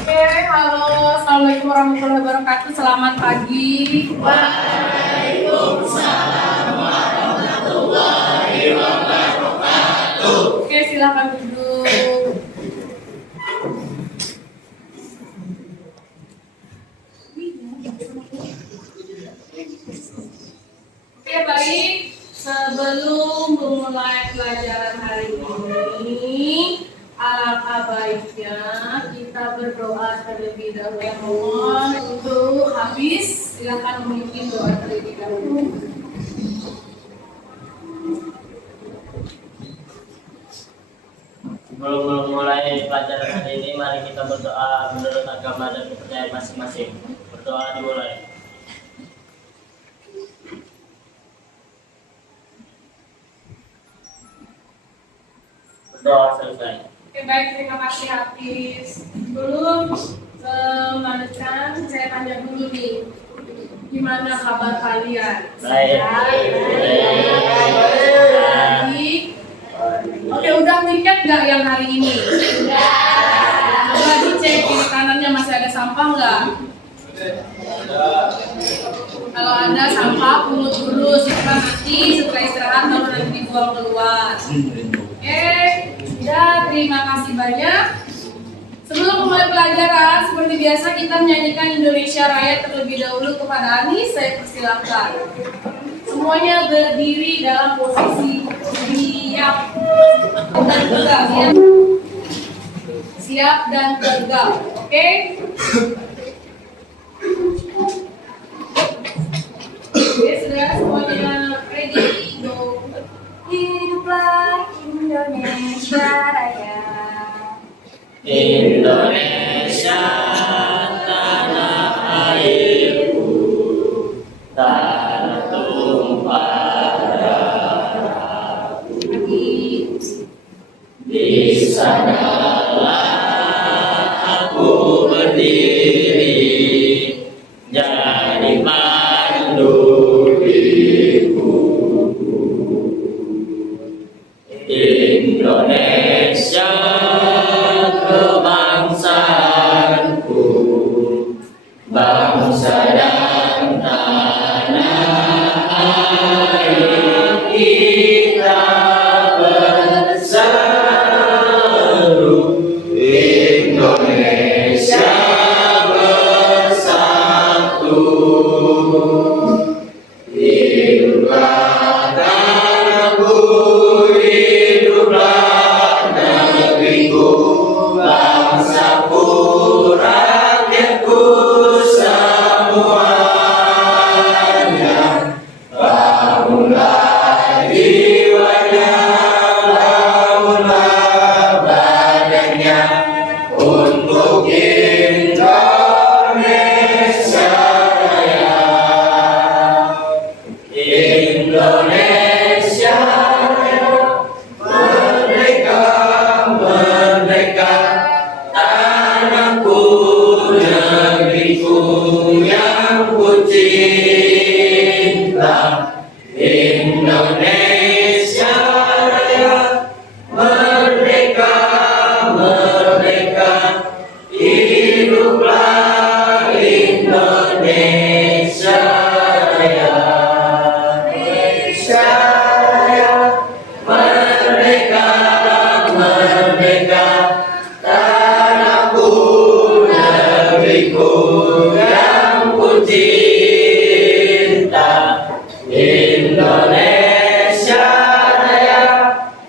Oke, halo, assalamualaikum warahmatullahi wabarakatuh. Selamat pagi. Waalaikumsalam warahmatullahi wabarakatuh. Oke, silakan duduk. Oke, baik. Sebelum memulai pelajaran hari ini, alangkah baiknya kita berdoa terlebih dahulu. Ya mohon untuk habis, silakan memimpin doa terlebih dahulu. Sebelum memulai pelajaran hari ini, mari kita berdoa menurut agama dan kepercayaan masing-masing. Berdoa dimulai. Berdoa selesai. Oke, baik, terima kasih Hafiz. Sebelum melanjutkan, saya tanya dulu nih, gimana kabar kalian? Baik. Baik. Oke, udah tiket nggak yang hari ini? Coba dicek kiri kanannya masih ada sampah nggak? Kalau ada sampah, pungut dulu. Setelah setelah istirahat baru nanti dibuang keluar. Oke, ya terima kasih banyak. Sebelum mulai pelajaran, seperti biasa kita menyanyikan Indonesia Raya terlebih dahulu kepada Anis. Saya persilakan. Semuanya berdiri dalam posisi siap dan tegak. Ya. Siap dan tegak. Oke? Oke, sudah semuanya ready? Go. Hiduplah Indonesia Raya. Indonesia tanah airku, tanah tumpah darahku. Di sanalah aku berdiri, jadi pandu hidupku. Indonesia kebangsaanku, bangsa dan tanah air kita berseru. Indonesia bersatu. Hiduplah tanahku, hiduplah negeriku, bangsaku, rakyatku semuanya. Bangunlah jiwanya, bangunlah badannya untuk Indonesia Raya. Indonesia Raya, merdeka, merdeka, tanahku, negeriku yang ku cinta. Indonesia Raya, merdeka, merdeka, hiduplah Indonesia Raya. Indonesia Raya, merdeka, merdeka, tanahku, negeriku yang ku cinta. Indonesia Raya,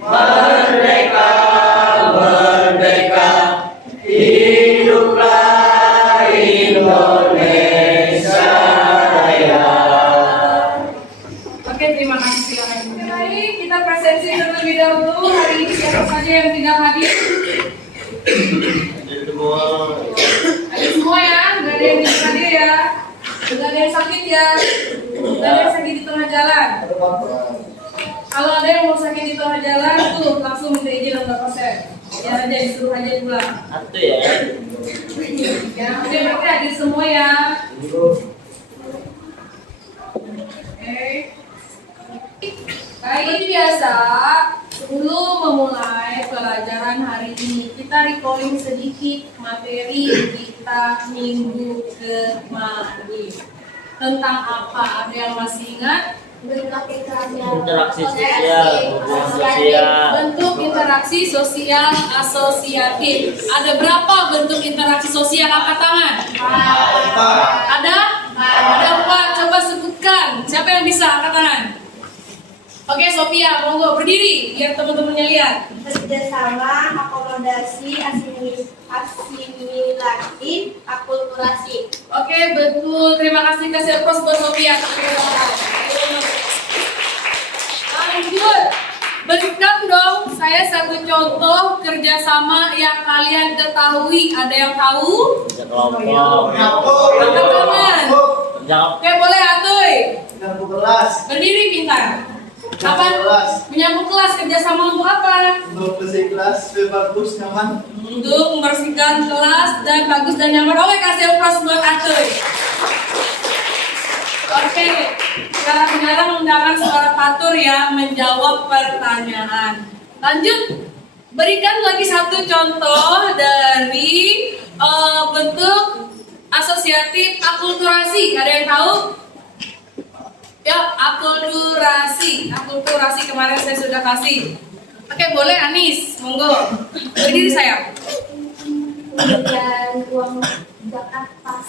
merdeka, merdeka, hiduplah Indonesia Raya. Oke, terima kasih. Silakan. Baik, kita presensi terlebih dahulu. Hari ini siapa saja yang tidak hadir? Hadir semua ya, nggak ada yang tidak hadir ya. Nggak ada yang sakit ya. Nggak ada yang sakit di tengah jalan. Kalau ada yang mau sakit di tengah jalan, tuh langsung minta izin sama dosen. Ya aja disuruh aja pulang. Itu ya. Ya, oke, berarti hadir semua ya. Oke. Baik, biasa sebelum memulai pelajaran hari ini kita recalling sedikit materi kita minggu kemarin. Tentang apa? Ada yang masih ingat? Interaksi sosial, hubungan sosial. Bentuk interaksi sosial asosiatif. Ada berapa bentuk interaksi sosial? Angkat tangan. Ada? Ada 4. Coba sebutkan. Siapa yang bisa angkat tangan? Oke, Sophia, monggo berdiri biar teman-temannya lihat. Kerjasama, akomodasi, asimilasi, akulturasi. Oke, betul. Terima kasih kasih pros buat Sophia. Lanjut. Berikan dong saya satu contoh kerjasama yang kalian ketahui. Ada yang tahu? Kerja kelompok. Angkat tangan. Oke, boleh Atuy. Berdiri pintar. Apa? Menyambut kelas, kerjasama untuk apa? Untuk bersih kelas, bagus, nyaman. Untuk membersihkan kelas dan bagus dan nyaman. Oke, kasih aplaus buat Atuy. Oke, sekarang undangan suara Fatur ya menjawab pertanyaan. Lanjut, berikan lagi satu contoh dari bentuk asosiatif akulturasi. Ada yang tahu? Ya, akulturasi kemarin saya sudah kasih. Oke, boleh Anis, monggo. Berdiri sayang. Dan uang zakat pas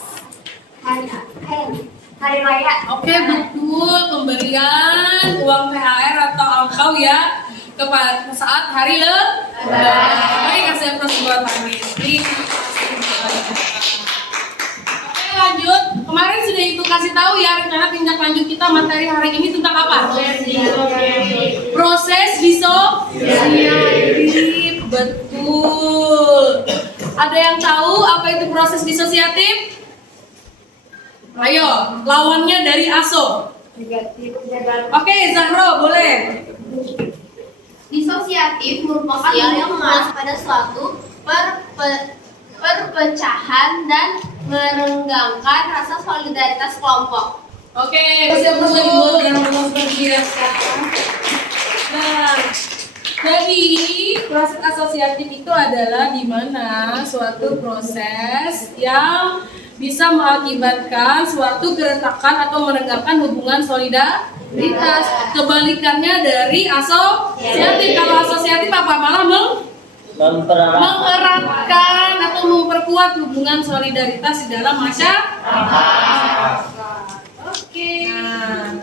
hari raya. Oke, betul, pemberian uang THR atau angpau ya kepada saat hari Lebaran. Mari kasih aplaus buat Anis. Oke, lanjut. Kemarin sudah Ibu kasih tahu ya rencana tindak lanjut kita materi hari ini tentang apa? Proses disosiatif. Betul. Ada yang tahu apa itu proses disosiatif? Ayo, lawannya dari ASO. Oke, Zahro, boleh. Disosiatif merupakan yang mengarah pada suatu perpecahan dan merenggangkan rasa solidaritas kelompok. Oke, kasih aplaus lagi buat yang biasa. Nah, jadi proses asosiatif itu adalah di mana suatu proses yang bisa mengakibatkan suatu keretakan atau merenggangkan hubungan solidaritas. Kebalikannya dari asosiatif. Kalau asosiatif apa? Malah mengeratkan atau memperkuat hubungan solidaritas di dalam masyarakat. Oke. Nah,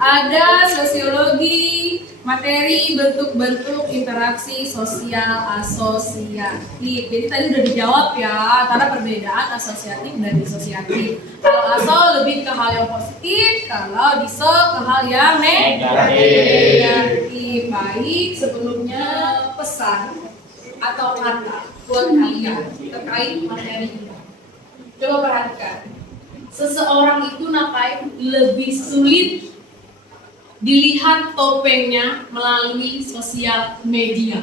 ada sosiologi, materi bentuk-bentuk interaksi sosial asosiatif. Jadi tadi udah dijawab ya antara perbedaan asosiatif dan disosiatif. Kalau aso lebih ke hal yang positif, kalau diso ke hal yang negatif. Baik, sebelumnya pesan atau kata buat kalian terkait materi ini. Coba perhatikan. Seseorang itu nampaknya lebih sulit dilihat topengnya melalui sosial media.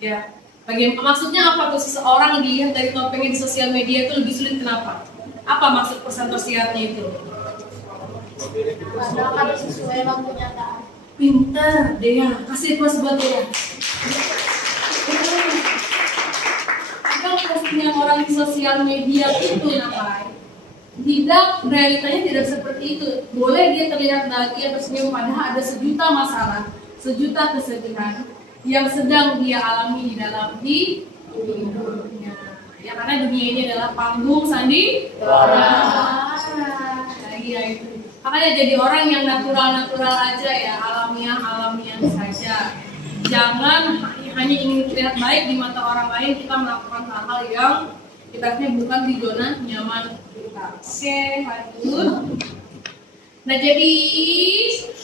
Ya, bagaimana maksudnya apa tuh seseorang dilihat dari topengnya di sosial media itu lebih sulit kenapa? Apa maksud pesan tersiarnya itu? Karena harus sesuai dengan kenyataan. Pinter, Dea. Kasih plus buat Dea. Kalau postingan orang di sosial media itu ngapain? Tidak, realitanya tidak seperti itu. Boleh dia terlihat bahagia atau senyum, padahal ada sejuta masalah, sejuta kesedihan yang sedang dia alami di dalam hidupnya. Ya, karena dunia ini adalah panggung sandiwara. Iya itu. Makanya jadi orang yang natural aja ya, alamiah saja. Jangan hanya ingin terlihat baik di mata orang lain, kita melakukan hal-hal yang kita bukan di zona nyaman kita. Oke, lanjut. Nah, jadi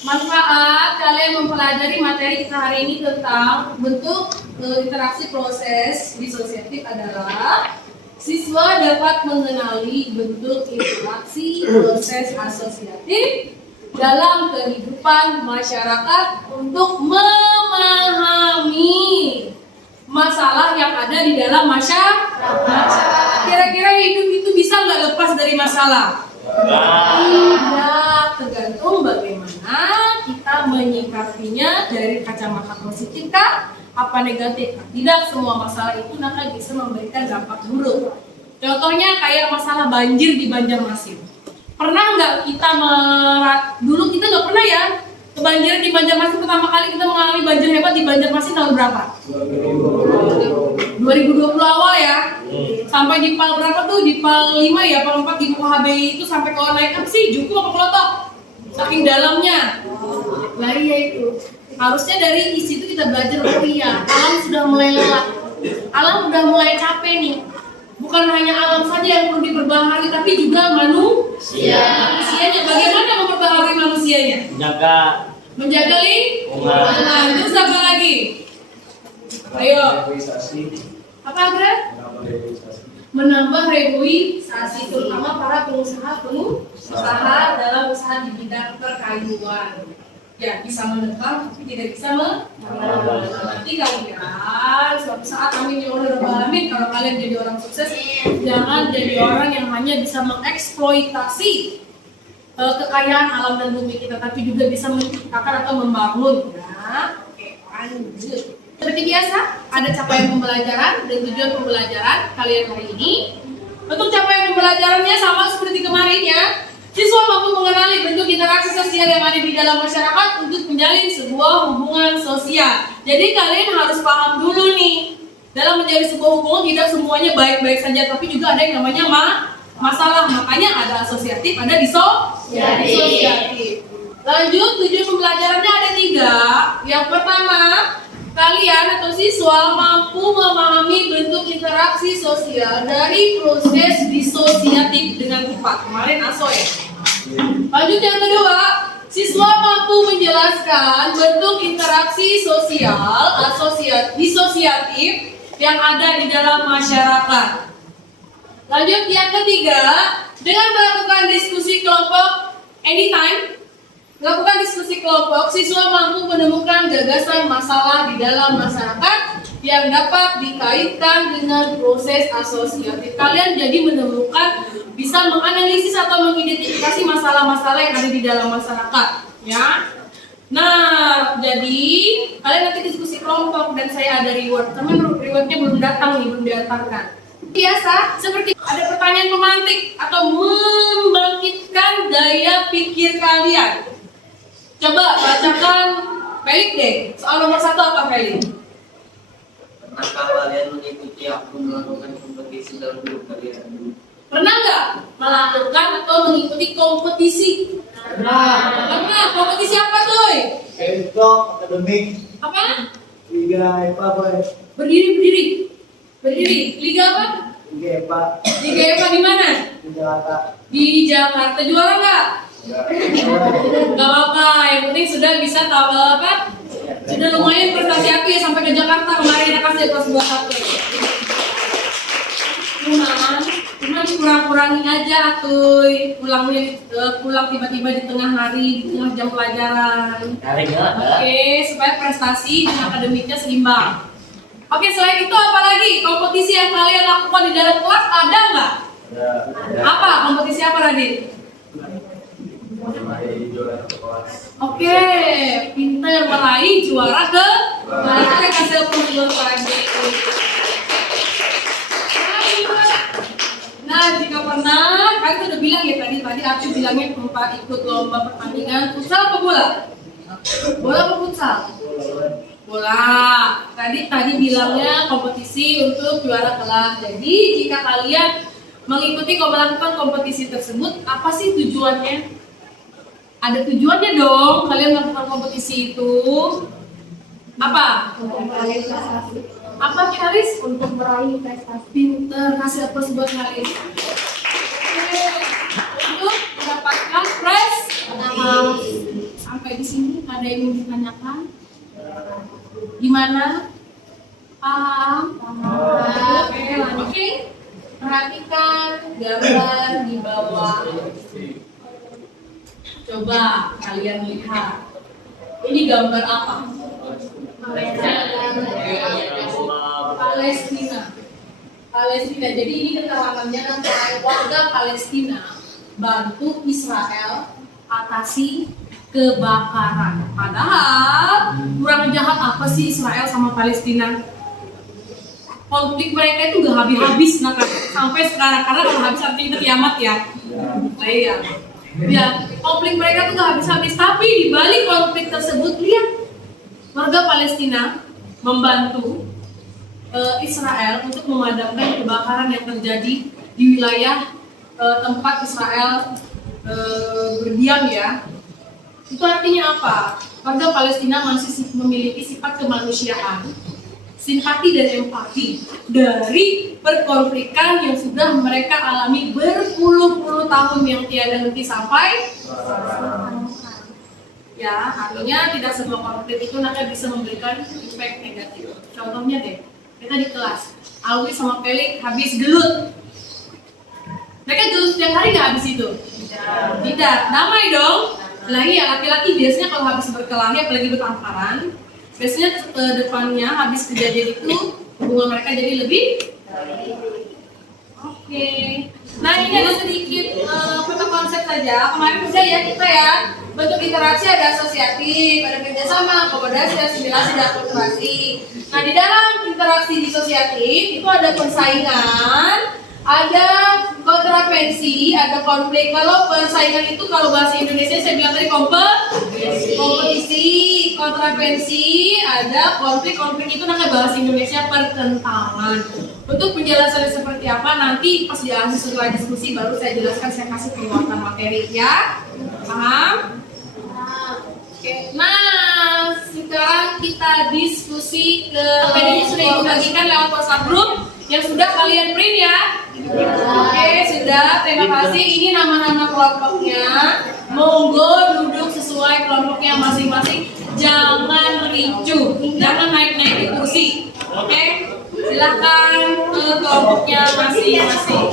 manfaat kalian mempelajari materi kita hari ini tentang bentuk interaksi proses disosiatif adalah siswa dapat mengenali bentuk interaksi proses asosiatif dalam kehidupan masyarakat untuk memahami masalah yang ada di dalam masyarakat. Kira-kira hidup itu bisa nggak lepas dari masalah? Tidak, tergantung bagaimana kita menyikapinya dari kacamata positif kah apa negatif. Tidak semua masalah itu akan bisa memberikan dampak buruk. Contohnya kayak masalah banjir di Banjarmasin. Pernah nggak kita dulu kita nggak pernah ya kebanjiran di Banjarmasin. Pertama kali kita mengalami banjir hebat di Banjarmasin tahun berapa? 2020 awal ya. Sampai di pal berapa tuh? Di pal 5 ya, pal 4 di HBI itu sampai kalau naik apa sih? Juku apa kelotok? Saking dalamnya. Nah iya itu. Harusnya dari situ kita belajar, oh iya, alam sudah mulai lelah. Alam sudah mulai capek nih. Bukan hanya alam saja yang perlu diperbaharui, tapi juga manusianya. Bagaimana memperbaharui manusianya? Menjaga lingkungan. Nah, terus apa lagi? Ayo. Apa Agra? Menambah reboisasi, terutama para pengusaha dalam usaha di bidang perkayuan. Ya, bisa menekan tapi tidak bisa nanti kalian suatu saat amin ya Allah rabbal alamin, kalau kalian jadi orang sukses jangan jadi orang yang hanya bisa mengeksploitasi kekayaan alam dan bumi kita, tapi juga bisa menciptakan atau membangun ya. Oke, lanjut. Seperti biasa ada capaian pembelajaran dan tujuan pembelajaran kalian hari ini. Untuk capaian pembelajarannya sama seperti kemarin ya. Siswa mampu mengenali bentuk interaksi sosial yang ada di dalam masyarakat untuk menjalin sebuah hubungan sosial. Jadi kalian harus paham dulu nih, dalam menjalin sebuah hubungan tidak semuanya baik-baik saja, tapi juga ada yang namanya masalah. Makanya ada asosiatif, ada disosiatif. Lanjut, tujuan pembelajarannya ada 3. Yang pertama, kalian atau siswa mampu memahami bentuk interaksi sosial dari proses disosiatif dengan tepat. Kemarin ASO ya. Lanjut yang kedua, siswa mampu menjelaskan bentuk interaksi sosial disosiatif yang ada di dalam masyarakat. Lanjut yang ketiga, dengan melakukan diskusi kelompok anytime. Melakukan diskusi kelompok, siswa mampu menemukan gagasan masalah di dalam masyarakat yang dapat dikaitkan dengan proses asosiatif. Kalian jadi menemukan, bisa menganalisis atau mengidentifikasi masalah-masalah yang ada di dalam masyarakat, ya. Nah, jadi kalian nanti diskusi kelompok dan saya ada reward. Teman rewardnya belum datang nih, belum diantarkan. Biasa, seperti ada pertanyaan pemantik atau membangkitkan daya pikir kalian. Coba bacakan Felix deh. Soal nomor 1 apa Felix? Pernahkah kalian mengikuti aku melakukan kompetisi dalam grup kalian? Pernah nggak melakukan atau mengikuti kompetisi? Pernah. Kompetisi apa tuh? Kelompok akademik. Apa? Liga EPA boy. Berdiri. Liga apa? Liga EPA. Liga EPA di mana? Di Jakarta. Di Jakarta. Juara nggak? Nggak apa-apa. Yang penting sudah bisa tahu apa? Sudah lumayan prestasi aku ya sampai ke Jakarta kemarin ya kasih kelas 21. Cuman kurang-kurangin aja tuh pulang tiba-tiba di tengah hari, di tengah jam pelajaran. Oke, supaya prestasi dan akademiknya seimbang. Oke, selain itu apa lagi kompetisi yang kalian lakukan di dalam kelas ada nggak? Apa kompetisi apa Radit? Oke, pintar meraih juara ke kita kasih dulu lagi. Nah, jika pernah, kan udah bilang ya tadi aku bilangnya ikut lomba pertandingan futsal apa bola? Bola apa futsal? Bola. Tadi bilangnya kompetisi untuk juara kelas. Jadi jika kalian melakukan kompetisi tersebut, apa sih tujuannya? Ada tujuannya dong, kalian melakukan kompetisi itu. Apa? Apa Haris? Untuk meraih prestasi. Pinter, kasih aplaus buat Haris. Untuk mendapatkan prestasi. Sampai di sini ada yang mau ditanyakan? Gimana? Paham? Oke, lanjut. Perhatikan gambar di bawah. Coba kalian lihat. Ini gambar apa? Palestina. Jadi ini keterangannya tentang warga Palestina bantu Israel atasi kebakaran. Padahal kurang jahat apa sih Israel sama Palestina? Konflik mereka itu gak habis-habis nah, sampai sekarang, karena kalau habis artinya kiamat ya. Nah, iya. Ya, konflik mereka tuh gak habis-habis, tapi di balik konflik tersebut lihat warga Palestina membantu Israel untuk memadamkan kebakaran yang terjadi di wilayah tempat Israel berdiam ya. Itu artinya apa? Warga Palestina masih memiliki sifat kemanusiaan, simpati dan empati dari perkonflikan yang sudah mereka alami berpuluh-puluh tahun yang tiada henti sampai ya, artinya tidak semua konflik itu nanti bisa memberikan efek negatif. Contohnya deh, kita di kelas, Alwi sama Felix habis gelut. Mereka gelut setiap hari nggak habis itu? Tidak, damai dong. Lagi ya, laki-laki biasanya kalau habis berkelahi, apalagi bertengkaran, biasanya depannya habis kejadian itu hubungan mereka jadi lebih oke. Nah ini ada sedikit peta konsep saja. Kemarin udah ya kita ya, bentuk interaksi ada asosiatif, ada kerjasama, akomodasi, asimilasi, dan akulturasi. Nah di dalam interaksi disosiatif itu ada persaingan, ada kontravensi, ada konflik. Kalau persaingan itu kalau bahasa Indonesia saya bilang tadi kompetisi, kontravensi, ada konflik. Konflik itu namanya bahasa Indonesia pertentangan. Untuk penjelasannya seperti apa nanti pas di akhir setelah diskusi baru saya jelaskan, saya kasih penguatan materi ya. Paham? Oke. Nah, sekarang kita diskusi ke PD-nya sudah ibu bagikan lewat WhatsApp group yang sudah kalian print ya. Oke, sudah. Terima kasih. Ini nama-nama kelompoknya. Monggo duduk sesuai kelompoknya masing-masing. Jangan ricuh, jangan naik-naik di kursi. Oke, silakan ke kelompoknya masing-masing.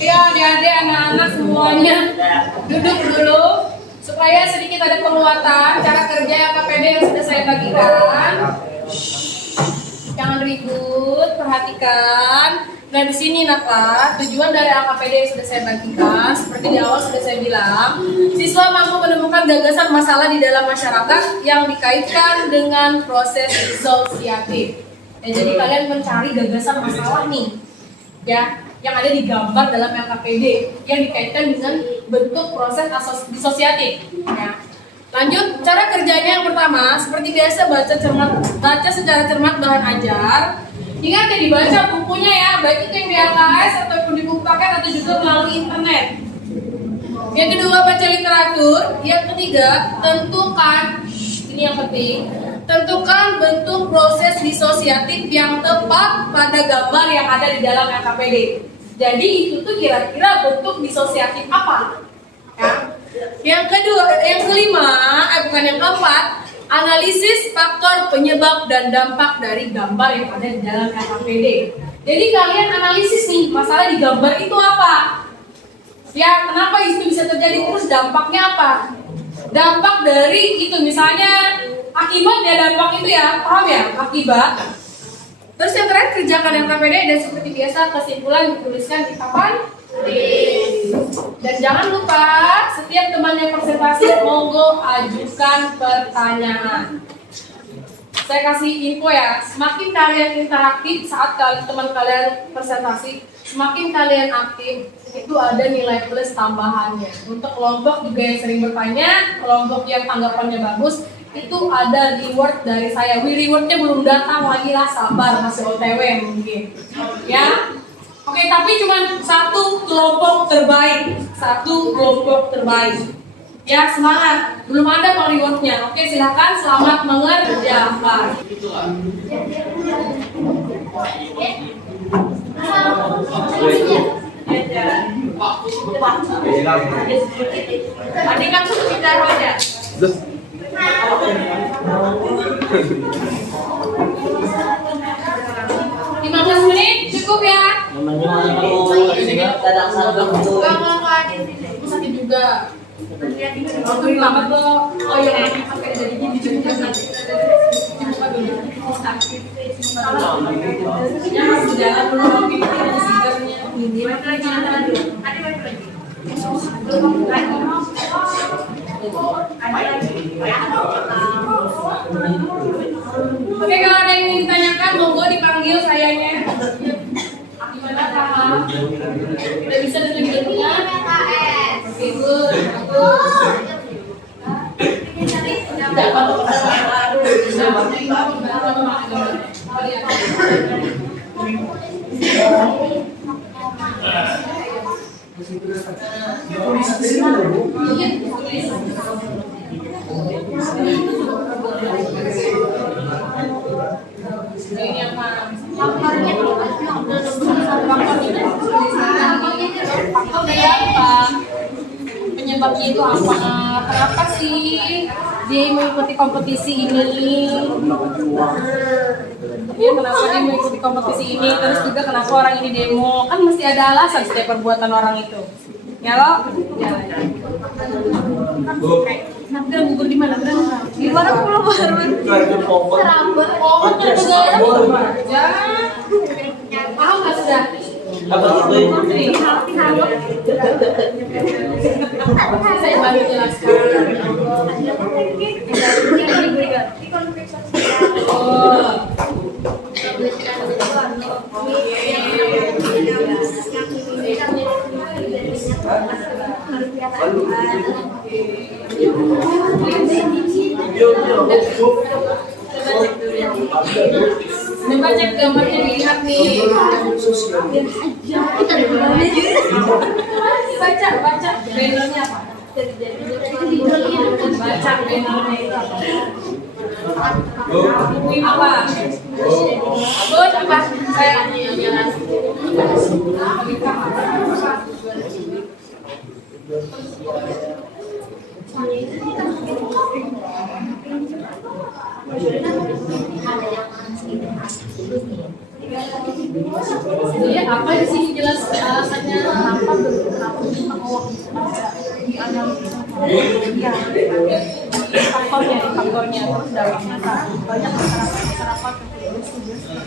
Ya, adik-adik, anak-anak semuanya duduk dulu supaya sedikit ada penguatan cara kerja KPD yang sudah saya bagikan. Jangan ribut, perhatikan. Nah di sini Naka, tujuan dari AKPD yang sudah saya bagikan seperti di awal sudah saya bilang, siswa mampu menemukan gagasan masalah di dalam masyarakat yang dikaitkan dengan proses disosiatif. Ya, jadi kalian mencari gagasan masalah nih, ya, yang ada di gambar dalam LKPD yang dikaitkan dengan bentuk proses disosiatif. Ya. Lanjut, cara kerjanya yang pertama, seperti biasa baca secara cermat bahan ajar. Ingat ya, dibaca bukunya ya, baik itu yang di LKS ataupun di buku paket atau juga melalui internet. Yang kedua, baca literatur. Yang ketiga, tentukan, ini yang penting, tentukan bentuk proses disosiatif yang tepat pada gambar yang ada di dalam LKPD. Jadi itu tuh kira-kira bentuk disosiatif apa? Ya. Yang kelima, bukan yang keempat, analisis faktor penyebab dan dampak dari gambar yang ada di dalam LKPD. Jadi kalian analisis nih, masalah di gambar itu apa? Ya, kenapa itu bisa terjadi, terus dampaknya apa? Dampak dari itu, misalnya akibat ya, dampak itu ya, paham ya? Akibat. Terus yang terakhir, kerjakan LKPD dan seperti biasa kesimpulan dituliskan di papan. Dan jangan lupa, setiap temannya presentasi, monggo ajukan pertanyaan. Saya kasih info ya, semakin kalian interaktif saat teman kalian presentasi, semakin kalian aktif, itu ada nilai plus tambahannya. Untuk kelompok juga yang sering bertanya, kelompok yang tanggapannya bagus, itu ada reward dari saya. Rewardnya belum datang lagi lah, sabar, masih OTW mungkin. Ya, oke, tapi cuma satu kelompok terbaik, Ya, semangat. Belum ada kok rewardnya. Oke, silakan, selamat mengerjakan. Tadi kan sudah pindah roda. 15 menit cukup ya? Kadang salah betul. Sakit juga. Waktu lambat kok. Oh iya, pakai jadi gini juga nanti. Ya masih jalan belum oke ini sigarnya. Oke, kalau ada yang ingin ditanyakan, monggo dipanggil sayanya. Gimana Kak? Udah bisa dengar? Oke, good. Penyebabnya itu apa? Kenapa sih dia mengikuti kompetisi ini? Ya, kenapa dia mengikuti kompetisi ini? Terus juga kenapa orang ini demo? Kan mesti ada alasan setiap perbuatan orang itu. Ya lo? Ya. Nah, gugur di mana? Di luar aku belum Serambah. Oh, betul. Jangan. Tahu nggak sudah? Saya baru jelaskan. Coba cek gambarnya, dilihat nih. Baca bannernya apa? Baca bannernya itu apa? Apa? Good apa? Saya Jadi apa di sini jelas alasannya kenapa faktornya terus dalamnya banyak masyarakat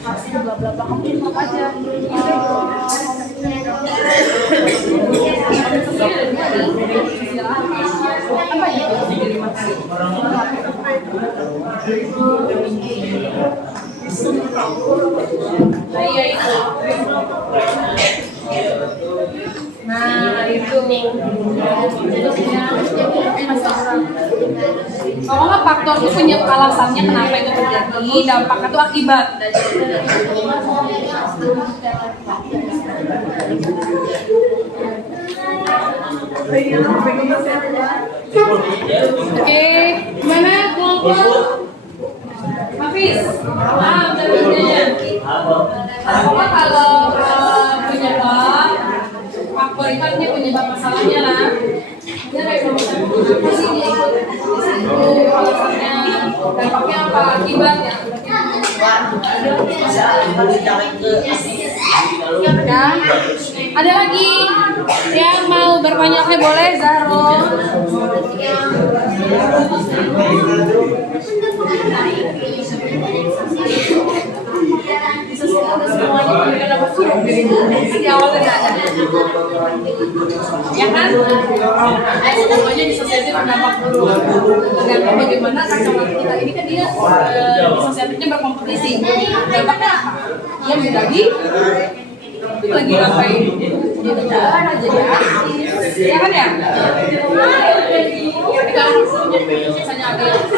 harus bla bla bla, kamu jawab aja. Apa ya? Nah, iya itu. Nah, itu. Kalau nggak faktor itu punya alasannya kenapa itu terjadi, dampaknya itu akibat. Oke, gimana kelompok? Hafiz, caranya. Apa kalau penyebab faktor itu artinya penyebab masalahnya lah. Dia kayak apa sih dia ikut alasannya, dampaknya apa, akibatnya? Ya, ada lagi yang mau bertanya boleh, Zahro. Semuanya mereka dapat suruh di awal tidak ada, ya kan? Semuanya disosialisasi berdampak dulu. Tergantung bagaimana kacamata kita ini kan dia disosialisasinya berkompetisi. Dampaknya apa? Dia menjadi lagi ngapain? Dia bicara jadi artis, ya kan ya? biasanya ada yang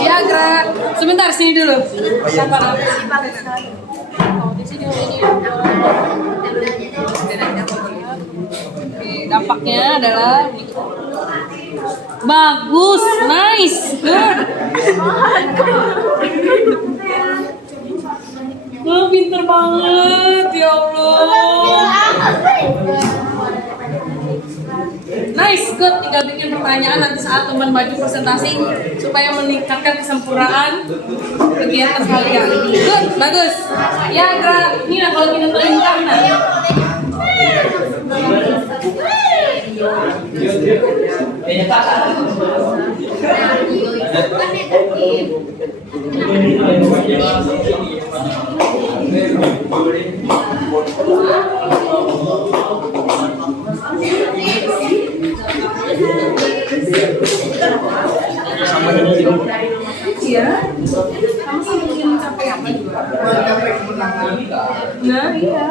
ya, gerak. Sebentar sini dulu. Sabar. Di sini ini. Oke, dampaknya adalah bagus, nice, good. Wah, pinter banget, ya Allah. Nice, good. Tinggal bikin pertanyaan nanti saat teman maju presentasi supaya meningkatkan kesempurnaan kegiatan kalian. Good, bagus. Ya, gerak. Ini kalau kita terlihat, nah. Iya, sama-sama bikin mencapai apa juga? Mencapai kemenangan. Nah, iya.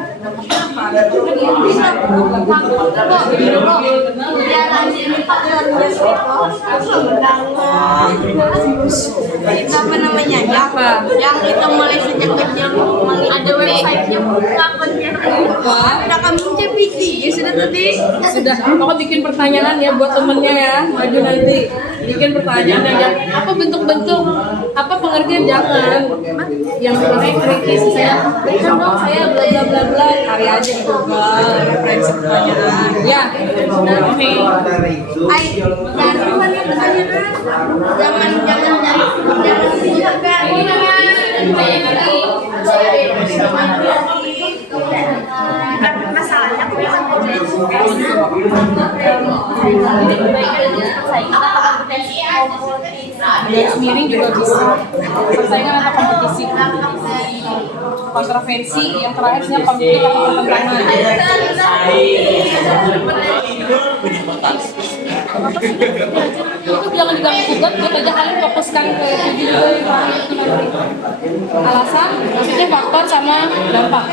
Apa namanya? Apa? Yang kita mulai sejak kecil ada websitenya, akunnya. Wah, Udah kami CPT, ya sudah tadi. sudah. Pokoknya bikin pertanyaan ya buat temennya ya, maju nanti. Bikin pertanyaan yang apa bentuk-bentuk, apa pengertian jangan. Yang pakai kritis saya, berikan dong saya bla bla bla bla, cari aja di Google referensi pertanyaan. Ya, oke. Ay, jangan mana pertanyaan. Masalahnya aku bisa Garis miring juga bisa. Persaingan atau kompetisi. Kontroversi yang terakhirnya konflik atau pertentangan. Itu jangan diganggu gugat, buat aja kalian fokuskan ke tujuh juga yang terakhir itu nanti. Alasan, maksudnya faktor sama dampak.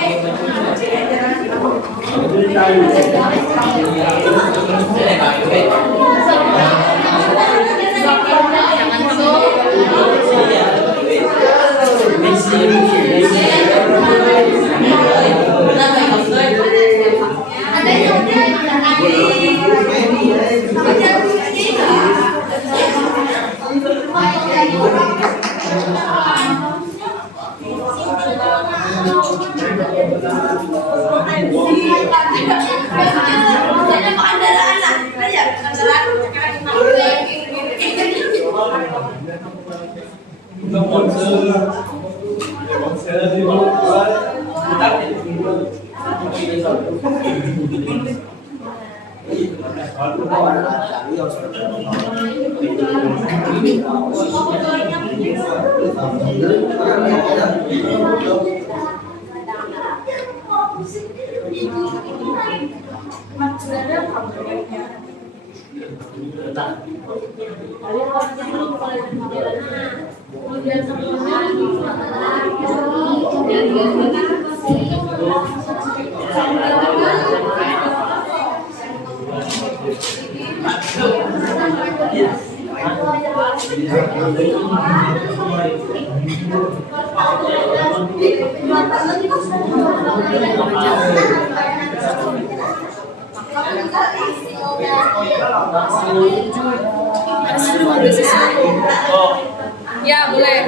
Ya, boleh.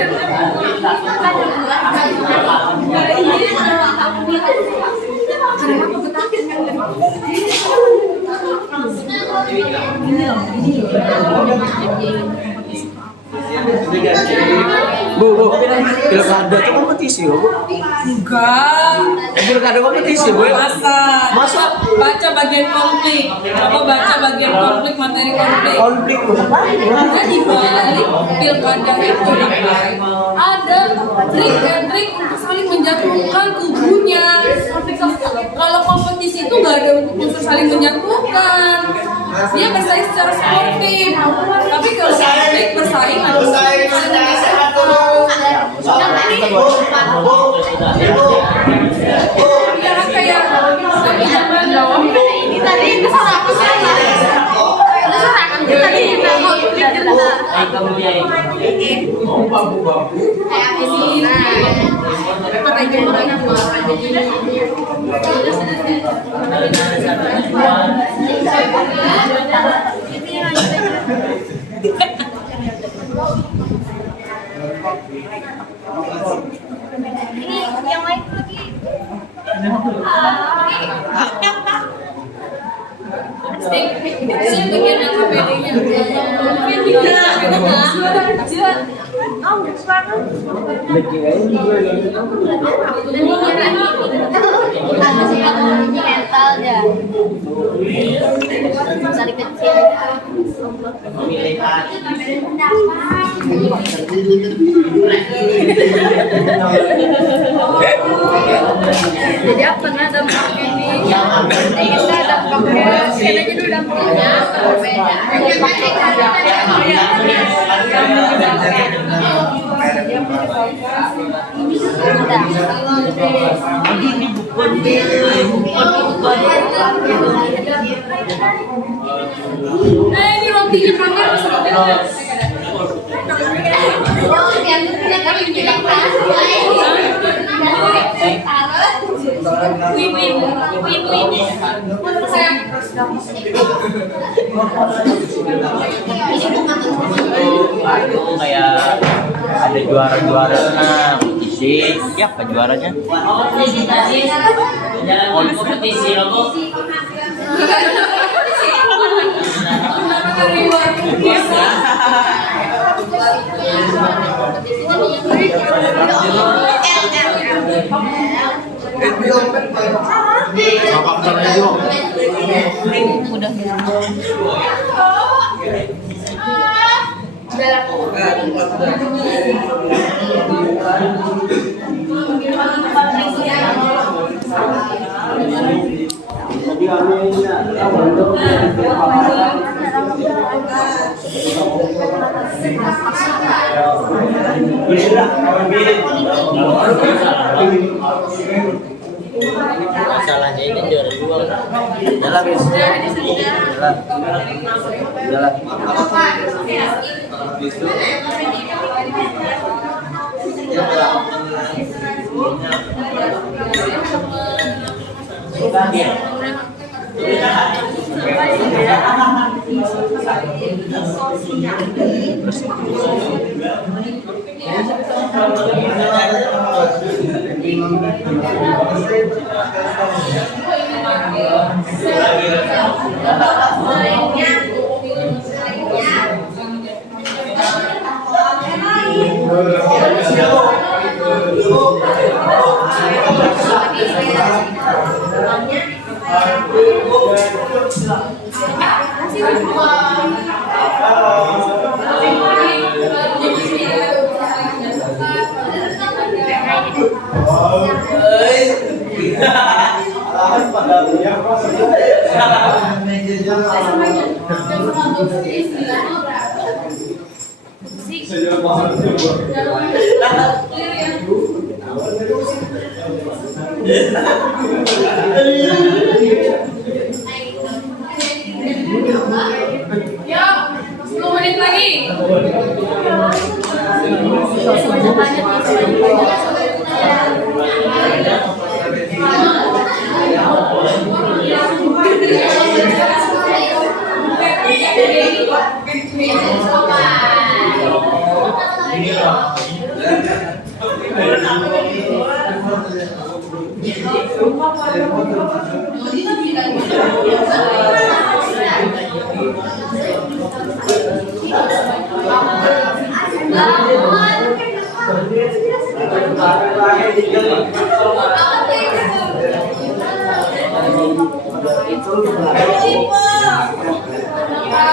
Bu, pilkada itu kompetisi loh, Bu. Enggak. Pilkada kompetisi, Bu. Masa baca bagian konflik. Coba baca bagian konflik, materi konflik. Konflik Bu. Ada di balik pilkada itu ada trik dan trik untuk saling menjatuhkan kubunya. Kalau kompetisi itu nggak ada untuk saling menjatuhkan. dia bersaing secara sportif. Tapi kalau baik bersaing harus ya kayak Ini tadi kesana aku sana. Kesana kan kita tadi mau Kamu ya. kayak ini. Pakai jemuran apa? Ini yang lain lagi. saya bikin yang KPD-nya. Mental ya. Dari kecil. Jadi apa pernah dampak ini? Kita dampaknya, kita dulu dampaknya ini rotinya panggil Itu kayak ada juara-juara isi siapa juaranya? Kompetisi logo. Masalahnya ini juara dua. Jalan jalan. Ya, 10 menit lagi.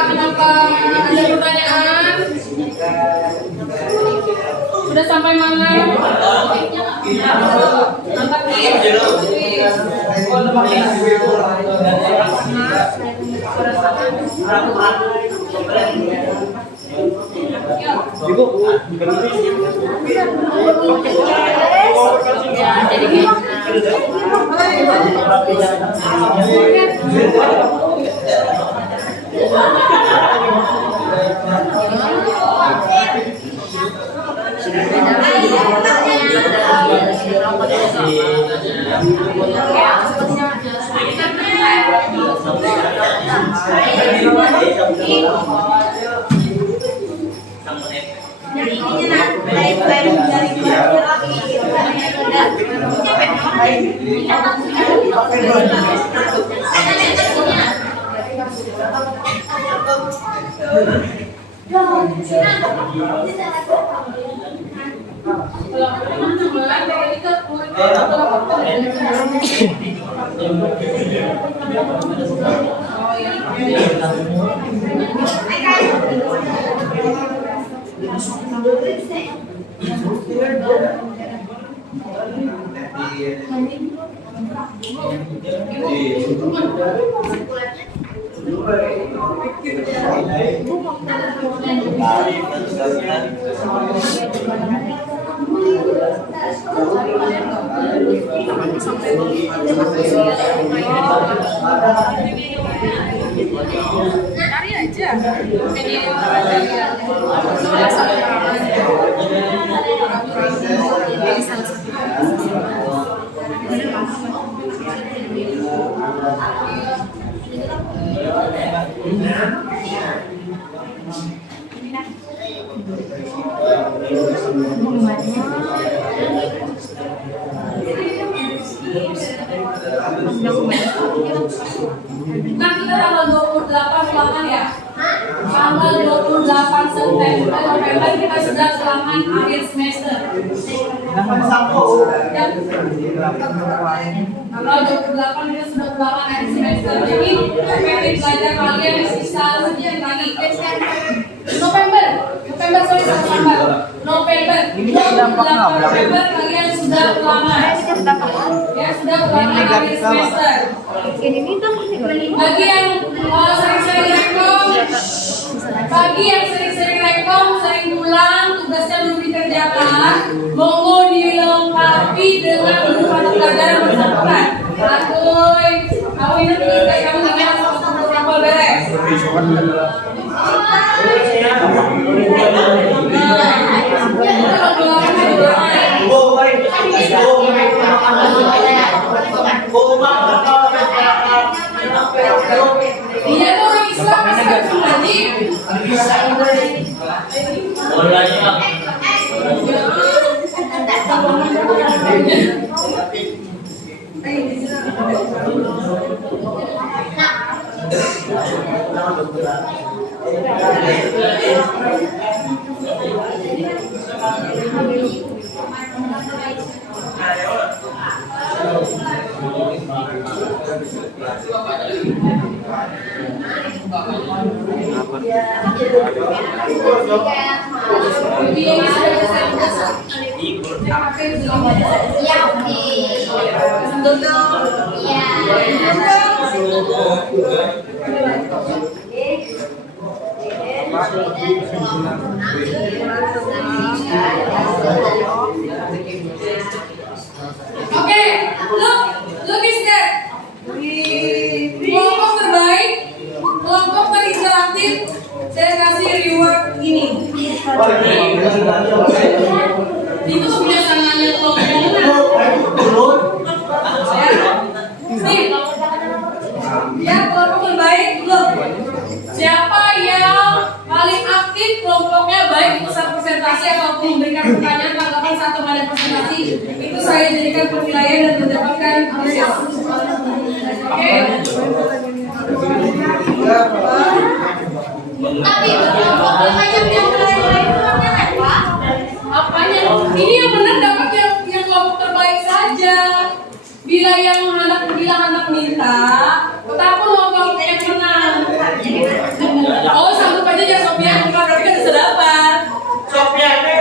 Kenapa ada pertanyaan? Sudah sampai mana? Angkat Ya, jadi gitu. Jadi ininya dari Cari aja media Nah, kita tanggal 28 ulangan ya. Tanggal 28 September November kita sudah ulangan akhir semester. Ya. Tanggal 28 kita sudah ulangan akhir semester. Jadi materi belajar kalian sisa sekian lagi. November sorry September. November kalian sudah ulangan. Ya sudah ulangan akhir semester. Bagi yang sering rekom, sering pulang, tugasnya belum dikerjakan, monggo dilengkapi dengan guru mata pelajaran bersangkutan. Aku ini tugas kamu tinggal satu sampel beres. Iya tuh orang Islam masih ngaji. Oke, look is that. Kelompok terbaik, kelompok terinteraktif, saya kasih reward ini. Itu kebiasaannya kelompok. Ya, kelompok terbaik, look. Siapa yang paling aktif kelompoknya baik pesan presentasi ataupun memberikan pertanyaan tanggapan saat ada presentasi itu saya jadikan penilaian dan mendapatkan apresiasi. Oke. Tapi kelompok macam yang lain-lain keluarnya kan, Pak? Apanya? Ini yang benar dapat yang kelompok terbaik saja. Bila anak minta, aku mau kelompok yang menang. Oh, sanggup aja ya Sophia, bukan berarti kan bisa dapat. Sophia ini.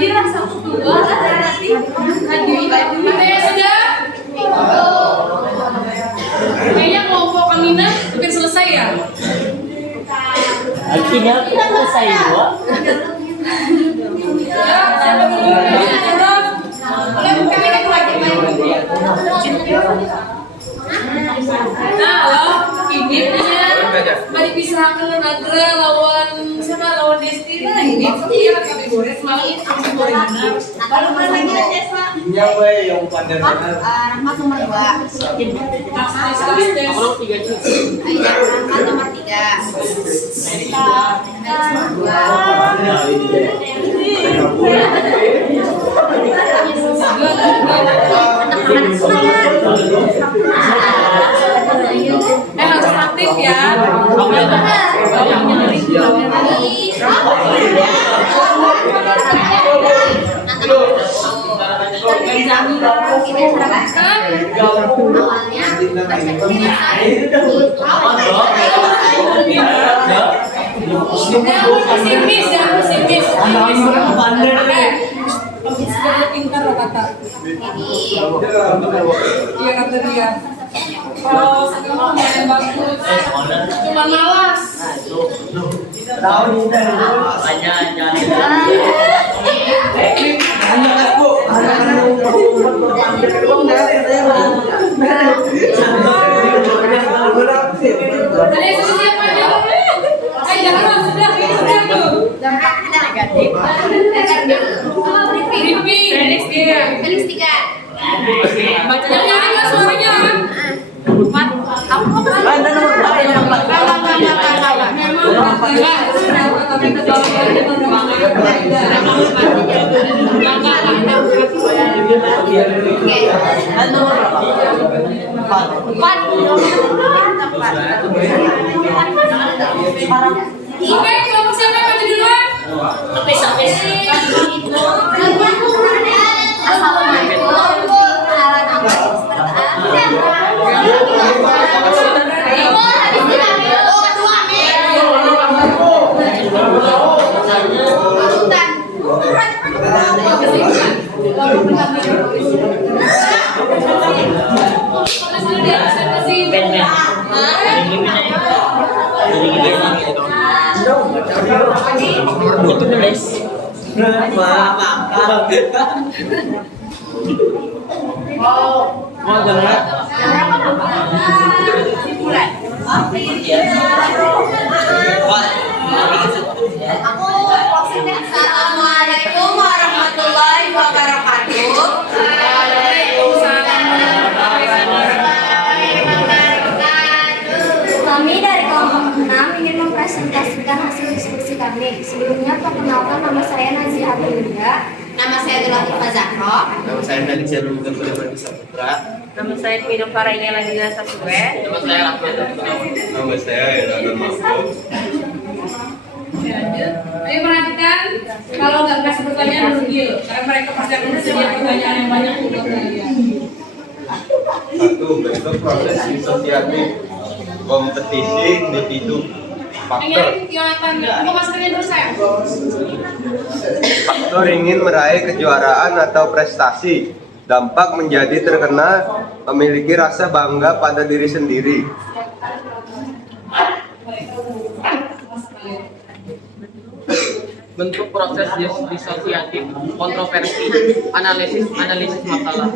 Jadi rasa kedua ada yang sudah? Kayaknya kelompok Kamina hampir selesai ya? Akhirnya kita selesai dua. Nah, loh, ini punya mari pisahkan Nagra lawan siapa lawan Desti. Nah, ini dia kategori semalam kategori mana? Baru mana lagi Desa? Iya weh yang pada Rahmat nomor 2. Kalau 3 juta. Aida Rahmat nomor 3. Harus aktif ya. Pesimis. Pintar loh kata. Iya kata dia. Kalau sekarang yang bagus, cuma malas. Ada yang siapa aja? Jangan sudah tuh. Negatif. Felix 3. Felix 3. Bacanya nggak suaranya. Kamu kok pesan? Ada nomor berapa yang empat? Ada nomor berapa? Empat. Oke, kelompok siapa yang maju duluan? Itu nulis. Mau dengar? Assalamualaikum warahmatullahi wabarakatuh. Kami dari kelompok 6 ingin mempresentasikan hasil diskusi kami. Sebelumnya perkenalkan, nama saya Nazia Abdullah. Nama saya adalah Tifa Zahro. Nama saya Felix Jarul Kemudian Saputra. Nama saya Pino Farainya Ladina Sasue. Nama saya Ahmad. Nama saya Iradan Mahfud. Lanjut. Ayo perhatikan, kalau nggak kasih pertanyaan rugi loh, karena mereka pasti akan bersedia pertanyaan yang banyak untuk kalian. 1. Bentuk proses disosiatif kompetisi individu. Faktor Yonatan, mau masuknya terus saya. faktor ingin meraih kejuaraan atau prestasi. Dampak menjadi terkenal, memiliki rasa bangga pada diri sendiri. Bentuk proses disosiatif, kontroversi, analisis masalah.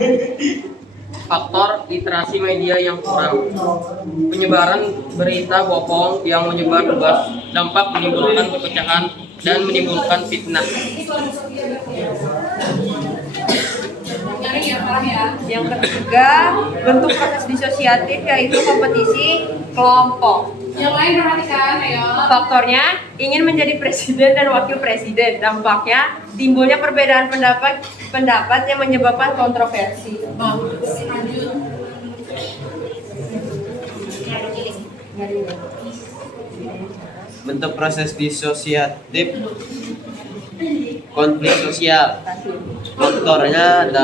Faktor literasi media yang kurang, penyebaran berita bohong yang menyebar luas, dampak menimbulkan perpecahan dan menimbulkan fitnah. Yang ketiga, bentuk proses disosiatif yaitu kompetisi kelompok. Yang lain perhatikan, ayo. Faktornya ingin menjadi presiden dan wakil presiden. Dampaknya timbulnya perbedaan pendapat yang menyebabkan kontroversi. Bagus, lanjut. Bentuk proses disosiatif konflik sosial. Faktornya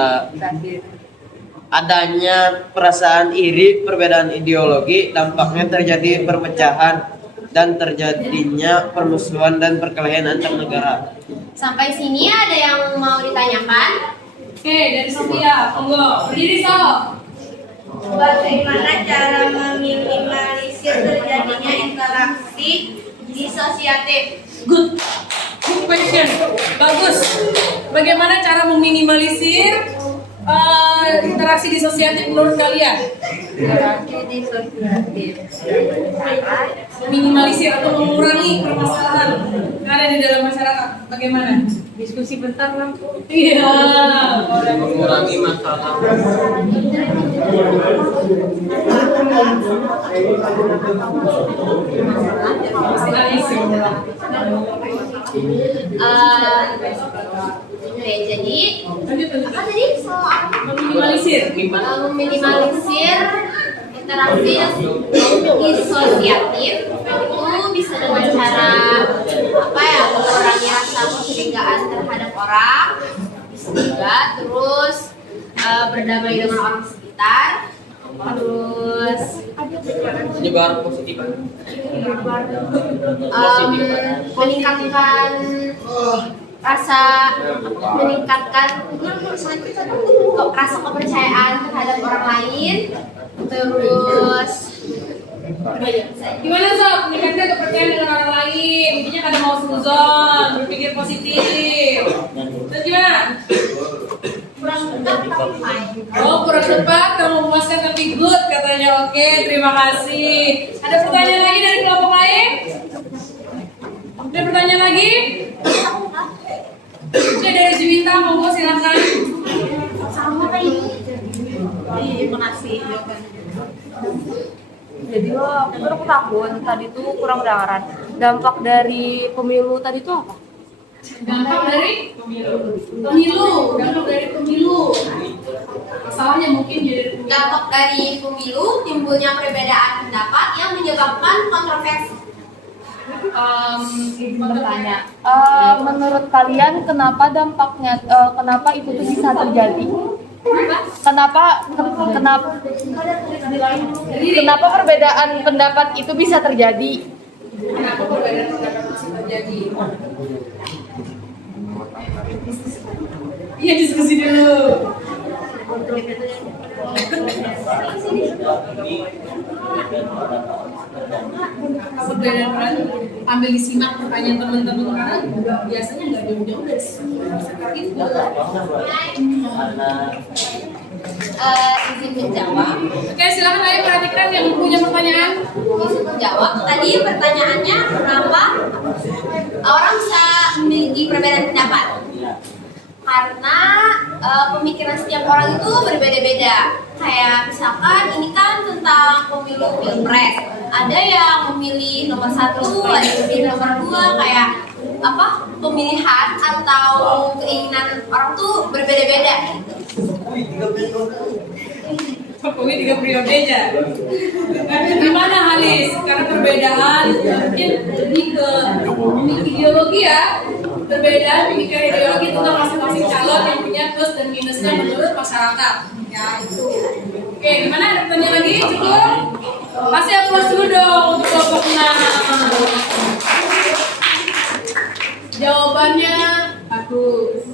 adanya perasaan iri, perbedaan ideologi, dampaknya terjadi perpecahan, dan terjadinya permusuhan dan perkelahian antar negara. Sampai sini ada yang mau ditanyakan? Oke, dari Sofia, monggo. Berdiri, Sof. Bagaimana cara meminimalisir terjadinya interaksi disosiatif? Good. Good question. Bagus. Bagaimana cara meminimalisir interaksi disosiatif menurut kalian? Interaksi disosiatif. Minimalisir atau mengurangi permasalahan yang ada di dalam masyarakat. Bagaimana? Diskusi bentar lah. Iya. Mengurangi masalah. Oke, jadi apa tadi soal apa? Meminimalisir. Meminimalisir interaksi disosiatif itu bisa dengan cara apa ya, mengurangi rasa kecurigaan terhadap orang, bisa juga terus berdamai dengan orang sekitar, terus Penyebaran positif. meningkatkan rasa kepercayaan terhadap orang lain, terus Gimana Sob? Meningkatkan kepercayaan dengan orang lain. Intinya kada mau suzon, berpikir positif. Terus gimana? kurang tepat tapi fine. Oh, kurang tepat, kamu memuaskan tapi good katanya. Oke, terima kasih. Ada pertanyaan lagi dari kelompok lain? Ada pertanyaan lagi? Oke, dari Juwita, monggo silakan. Sama kayak terima kasih jawabannya. Jadi aku takut tadi tuh kurang dengaran. Dampak dari pemilu tadi tuh apa? Dampak dari dampak dari pemilu. Masalahnya mungkin jadi Dampak dari pemilu timbulnya perbedaan pendapat yang menyebabkan kontroversi. Bertanya, menurut kalian kenapa dampaknya, kenapa itu tuh bisa terjadi? Kenapa perbedaan pendapat itu bisa terjadi? kenapa perbedaan pendapat bisa terjadi? Iya, diskusi dulu. Perbedaan peran, ambil disimak pertanyaan teman-teman sekarang. Biasanya nggak jauh-jauh dari sekitar itu. Izin menjawab. Oke, silakan ayo perhatikan yang punya pertanyaan. Izin menjawab. Tadi pertanyaannya kenapa orang bisa memiliki perbedaan pendapat? Karena pemikiran setiap orang itu berbeda-beda. Kayak misalkan ini kan tentang pemilu pilpres. Ada yang memilih nomor 1, ada yang memilih nomor 2. Kayak apa? Pemilihan atau keinginan orang tuh berbeda-beda. Pokoknya 3 periode aja. Gimana Halis? Karena perbedaan mungkin lebih ke ideologi ya. Perbedaan pemikiran ideologi tentang masing-masing calon yang punya plus dan minusnya menurut masyarakat. Ya itu. Oke, gimana? Ada pertanyaan lagi? Cukup? Pasti applause dulu dong untuk kelompok 6. Jawabannya bagus.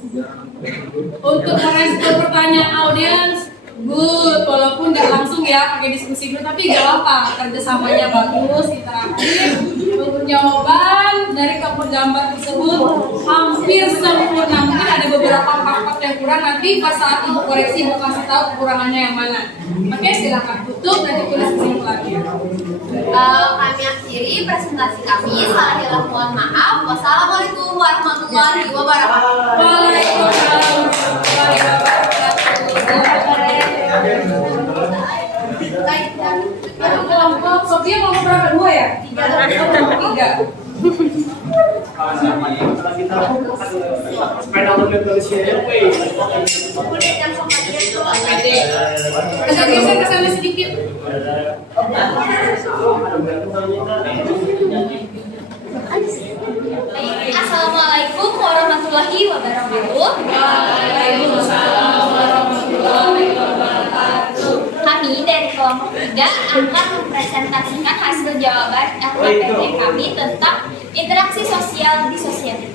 Untuk merespon pertanyaan audiens, good. Walaupun nggak langsung ya pakai diskusi dulu, tapi gak apa. Kerjasamanya bagus, interaktif. Untuk jawaban dari kelompok gambar tersebut hampir sempurna. Mungkin ada beberapa part yang kurang. Nanti pas saat ibu koreksi, ibu kasih tahu kekurangannya yang mana. Oke, silakan tutup dan ditulis kesimpulannya. Kami akhiri presentasi kami. Salah hilang mohon maaf. Wassalamualaikum warahmatullahi wabarakatuh. Waalaikumsalam warahmatullahi wabarakatuh. Aduh, kelompok Sofia mau berapa? 2 ya? 3. Agak geser ke sana sedikit. Assalamualaikum warahmatullahi wabarakatuh. Waalaikumsalam warahmatullahi wabarakatuh. Kami dari kelompok 3 Yuda akan mempresentasikan hasil jawaban LKPP kami tentang interaksi sosial disosiatif.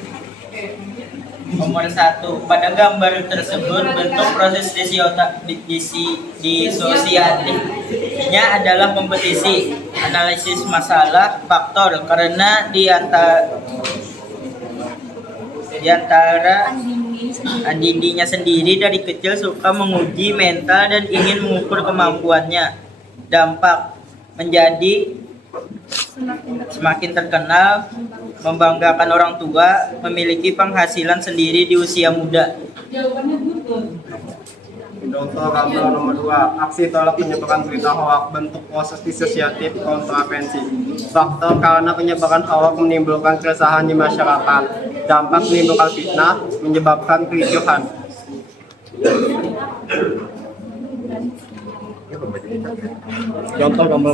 Nomor 1. Pada gambar tersebut, bentuk proses disosiatifnya adalah kompetisi, analisis masalah, faktor, karena di antara Andindinya sendiri dari kecil suka menguji mental dan ingin mengukur kemampuannya. Dampak menjadi semakin terkenal, membanggakan orang tua, memiliki penghasilan sendiri di usia muda. Contoh gambar nomor 2, aksi tolak penyebaran berita hoak, bentuk proses disosiatif kontravensi. Faktor karena penyebaran hoak menimbulkan keresahan di masyarakat. Dampak menimbulkan fitnah, menyebabkan kericuhan. Contoh gambar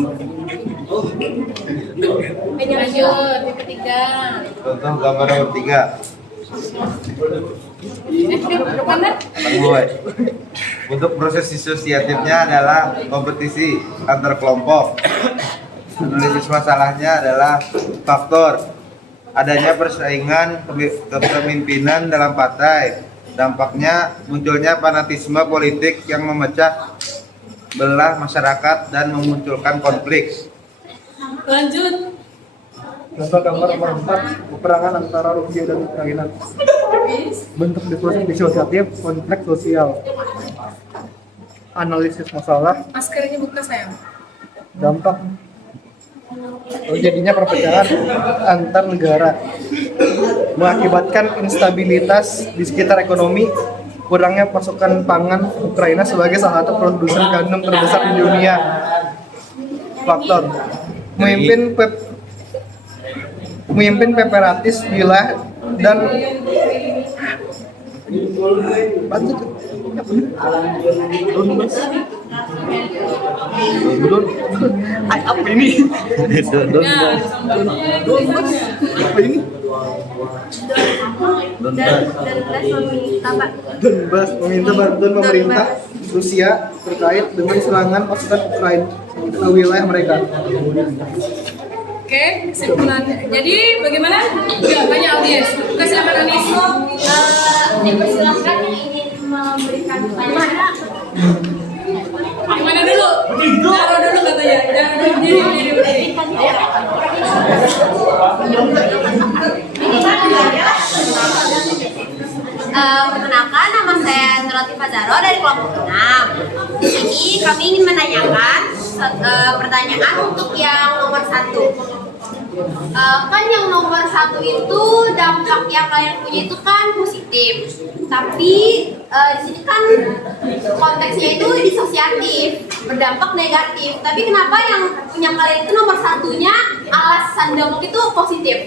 Lanjut, yang ketiga. Contoh gambar nomor 3. Untuk proses disosiatifnya adalah kompetisi antar kelompok. Analisis masalahnya adalah faktor adanya persaingan kepemimpinan dalam partai. Dampaknya munculnya fanatisme politik yang memecah belah masyarakat dan memunculkan konflik. Lanjut. Contoh gambar nomor 4, peperangan antara Rusia dan Ukraina. Bentuk diskusi disosiatif, konflik sosial. Analisis masalah, Maskernya buka sayang. dampak terjadinya perpecahan antar negara, mengakibatkan instabilitas di sekitar ekonomi, kurangnya pasokan pangan Ukraina sebagai salah satu produsen gandum terbesar di dunia. Faktor memimpin separatis wilayah dan apa ini? Donbas meminta bantuan pemerintah Rusia terkait dengan serangan pasukan Ukraina ke wilayah mereka. Oke, kesimpulannya. Jadi bagaimana? Ya, banyak audiens. Kesiapan Anis. Dipersilakan yang ingin memberikan pertanyaan. Gimana dulu? Jaro dulu katanya. Jaro dulu diri. Perkenalkan, nama saya Nurati Fazaro dari kelompok 6. Di sini kami ingin menanyakan pertanyaan untuk yang nomor 1. Kan yang nomor 1 itu dampak yang kalian punya itu kan positif, tapi di sini kan konteksnya itu disosiatif, berdampak negatif. Tapi kenapa yang punya kalian itu nomor 1-nya alasan dampak itu positif?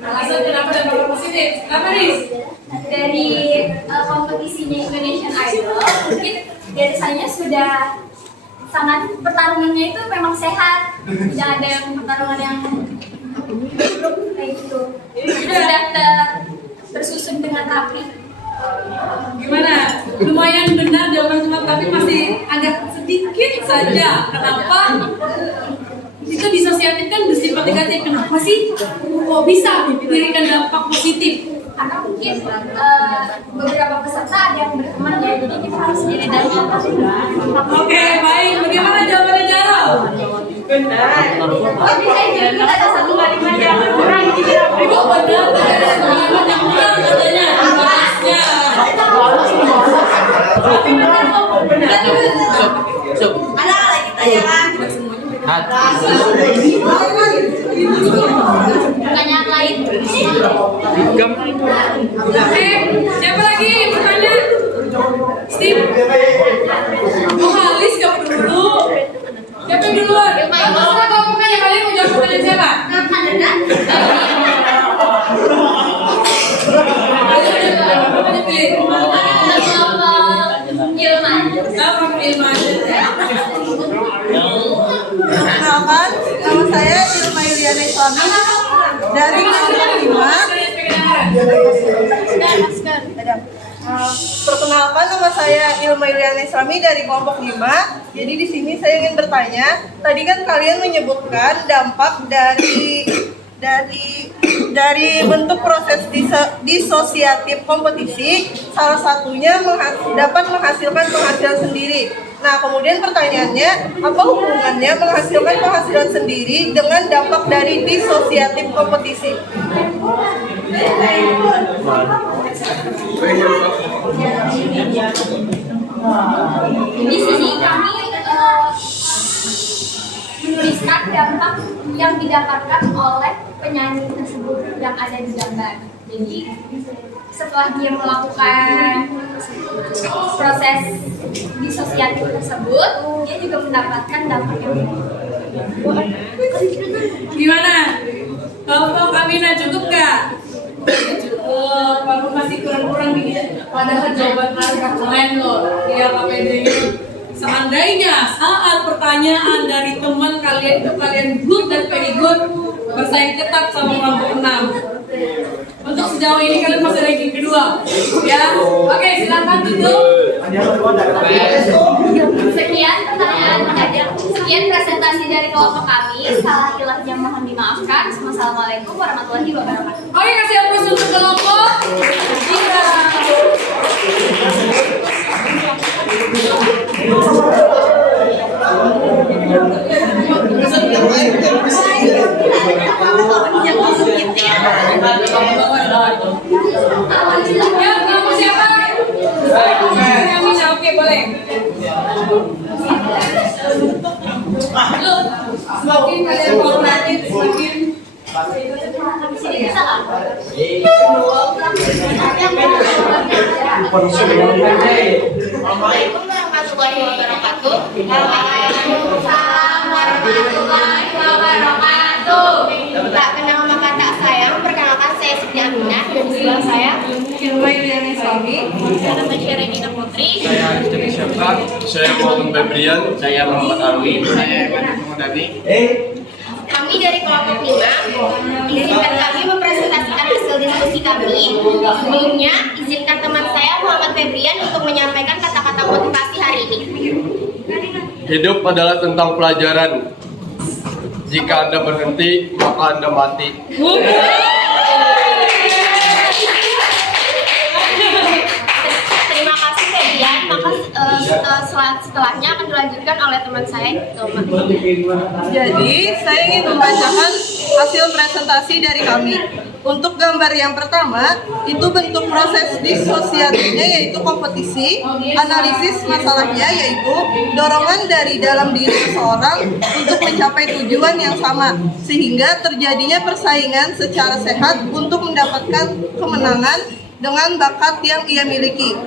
Alasan kenapa dampak positif? Kenapa nih? Dari kompetisinya Indonesian Idol, mungkin dari saya sudah sangat pertarungannya itu memang sehat, tidak ada yang pertarungan yang kayak gitu. Sudah tersusun dengan rapi. Gimana? Lumayan benar jawaban teman, tapi masih agak sedikit saja. Kenapa? Itu disosiatifkan bersifat negatif. Kenapa sih? Kok bisa diberikan dampak positif? Karena mungkin beberapa peserta ada yang berteman ya, jadi kita harus jadi dampak. Oke, baik. Bagaimana jawabannya Jaro? Benar. Tapi saya juga ada satu kalimat yang kurang Ibu benar, ada satu kalimat yang kurang katanya. Bahasnya. Tapi benar kok, benar. Ada lagi tanyakan? Pertanyaan lain? Siapa lagi yang bertanya? Steve? Oh, Halis kamu dulu. Siapa yang duluan? Masa kamu kan yang kalian mau jawab pertanyaan siapa? Perkenalkan, nama saya Ilma Yuliana Islami dari kelompok 5. Perkenalkan, nama saya Ilma Yuliana Islami dari kelompok 5. Jadi di sini saya ingin bertanya, tadi kan kalian menyebutkan dampak dari bentuk proses disosiatif kompetisi, salah satunya dapat menghasilkan penghasilan sendiri. Nah, kemudian pertanyaannya, apa hubungannya menghasilkan penghasilan sendiri dengan dampak dari disosiatif kompetisi? Di sini kami menuliskan dampak yang didapatkan oleh penyanyi tersebut yang ada di gambar. Jadi setelah dia melakukan proses disosiatif tersebut, dia juga mendapatkan dampak yang Gimana? Kelompok Amina cukup gak? Cukup, kalau masih kurang-kurang dikit. Padahal jawaban mereka keren loh. Dia KPD-nya. Seandainya saat pertanyaan dari teman kalian itu kalian good dan very good, bersaing ketat sama kelompok 6. Untuk sejauh ini kalian masih ranking kedua. Ya, oke, silakan tutup. Sekian presentasi dari kelompok kami. Salah hilafnya mohon dimaafkan. Wassalamualaikum warahmatullahi wabarakatuh. Oke, kasih aplaus untuk kelompok. Iya. Ya, kamu siapa? Amina, oke boleh. Lu, semakin kalian kooperatif, semakin Assalamualaikum warahmatullahi wabarakatuh. Waalaikumsalam warahmatullahi wabarakatuh. Tak kenal maka tak sayang. Perkenalkan saya Siti Aminah dan di sebelah saya Ilma Yuliana Islami. saya Natasha Regina Putri. Saya Aristin Syafaq. Saya Muhammad Febrian. Saya Muhammad Alwi. Saya Eman Mudani. Kami dari kelompok 5 izinkan kami mempresentasikan hasil diskusi kami. Sebelumnya, izinkan teman saya Muhammad Febrian untuk menyampaikan kata-kata motivasi hari ini. Hidup adalah tentang pelajaran. Jika Anda berhenti, maka Anda mati. Terima kasih Febrian. Maka setelahnya akan dilanjutkan oleh teman saya Toma. Jadi, saya ingin membacakan hasil presentasi dari kami. Untuk gambar yang pertama, itu bentuk proses disosiatifnya yaitu kompetisi, analisis masalahnya yaitu dorongan dari dalam diri seseorang untuk mencapai tujuan yang sama, sehingga terjadinya persaingan secara sehat untuk mendapatkan kemenangan dengan bakat yang ia miliki.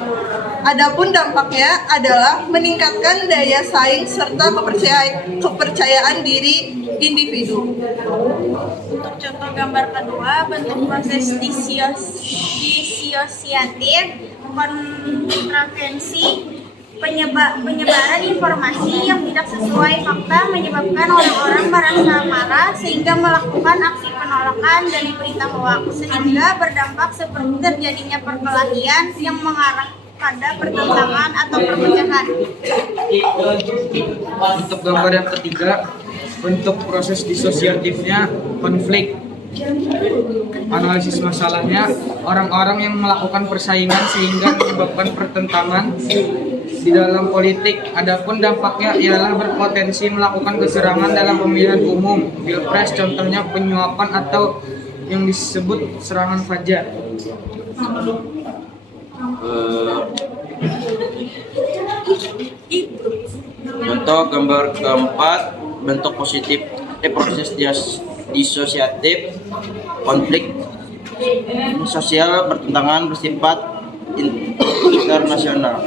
Adapun dampaknya adalah meningkatkan daya saing serta kepercayaan diri individu. Untuk contoh gambar kedua, bentuk proses disosiatif, kontravensi, penyebaran informasi yang tidak sesuai fakta menyebabkan orang-orang merasa marah sehingga melakukan aksi penolakan dari berita hoaks, sehingga berdampak seperti terjadinya perkelahian yang mengarah pada pertentangan atau perpecahan. Untuk gambar yang ketiga, bentuk proses disosiatifnya konflik. Analisis masalahnya, orang-orang yang melakukan persaingan sehingga menyebabkan pertentangan di dalam politik. Adapun dampaknya ialah berpotensi melakukan kecurangan dalam pemilihan umum, pilpres, contohnya penyuapan atau yang disebut serangan fajar. Untuk gambar keempat, bentuk positif proses disosiatif konflik sosial pertentangan bersifat internasional.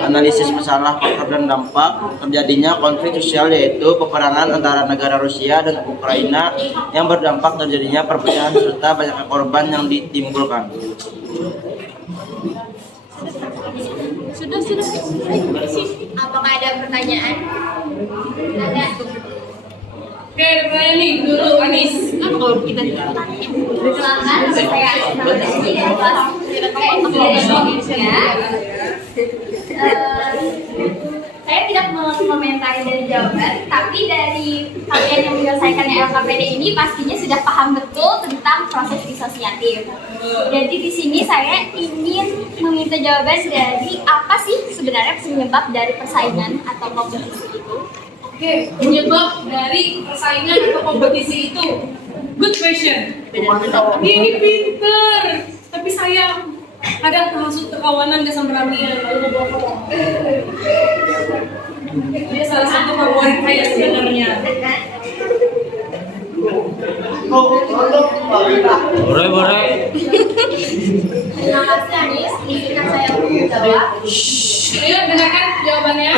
Analisis masalah faktor dan dampak terjadinya konflik sosial yaitu peperangan antara negara Rusia dan Ukraina yang berdampak terjadinya perpecahan serta banyaknya korban yang ditimbulkan. Sudah. Apakah ada pertanyaan? Ada. Oke, pertanyaan nih dulu Anis. Apa kalau kita Silakan, saya Saya tidak mengomentari dari jawaban, tapi dari kalian yang menyelesaikan LKPD ini pastinya sudah paham betul tentang proses disosiatif. Jadi di sini saya ingin meminta jawaban dari apa sih sebenarnya penyebab dari persaingan atau kompetisi itu? Oke, penyebab dari persaingan atau kompetisi itu. Good question. Ini pinter, tapi sayang ada kasus kekawanan dan samberamian lalu bohong. Dia salah satu favorit saya sebenarnya. Boleh. Terima kasih Anis, izinkan saya untuk menjawab. Ayo dengarkan jawabannya.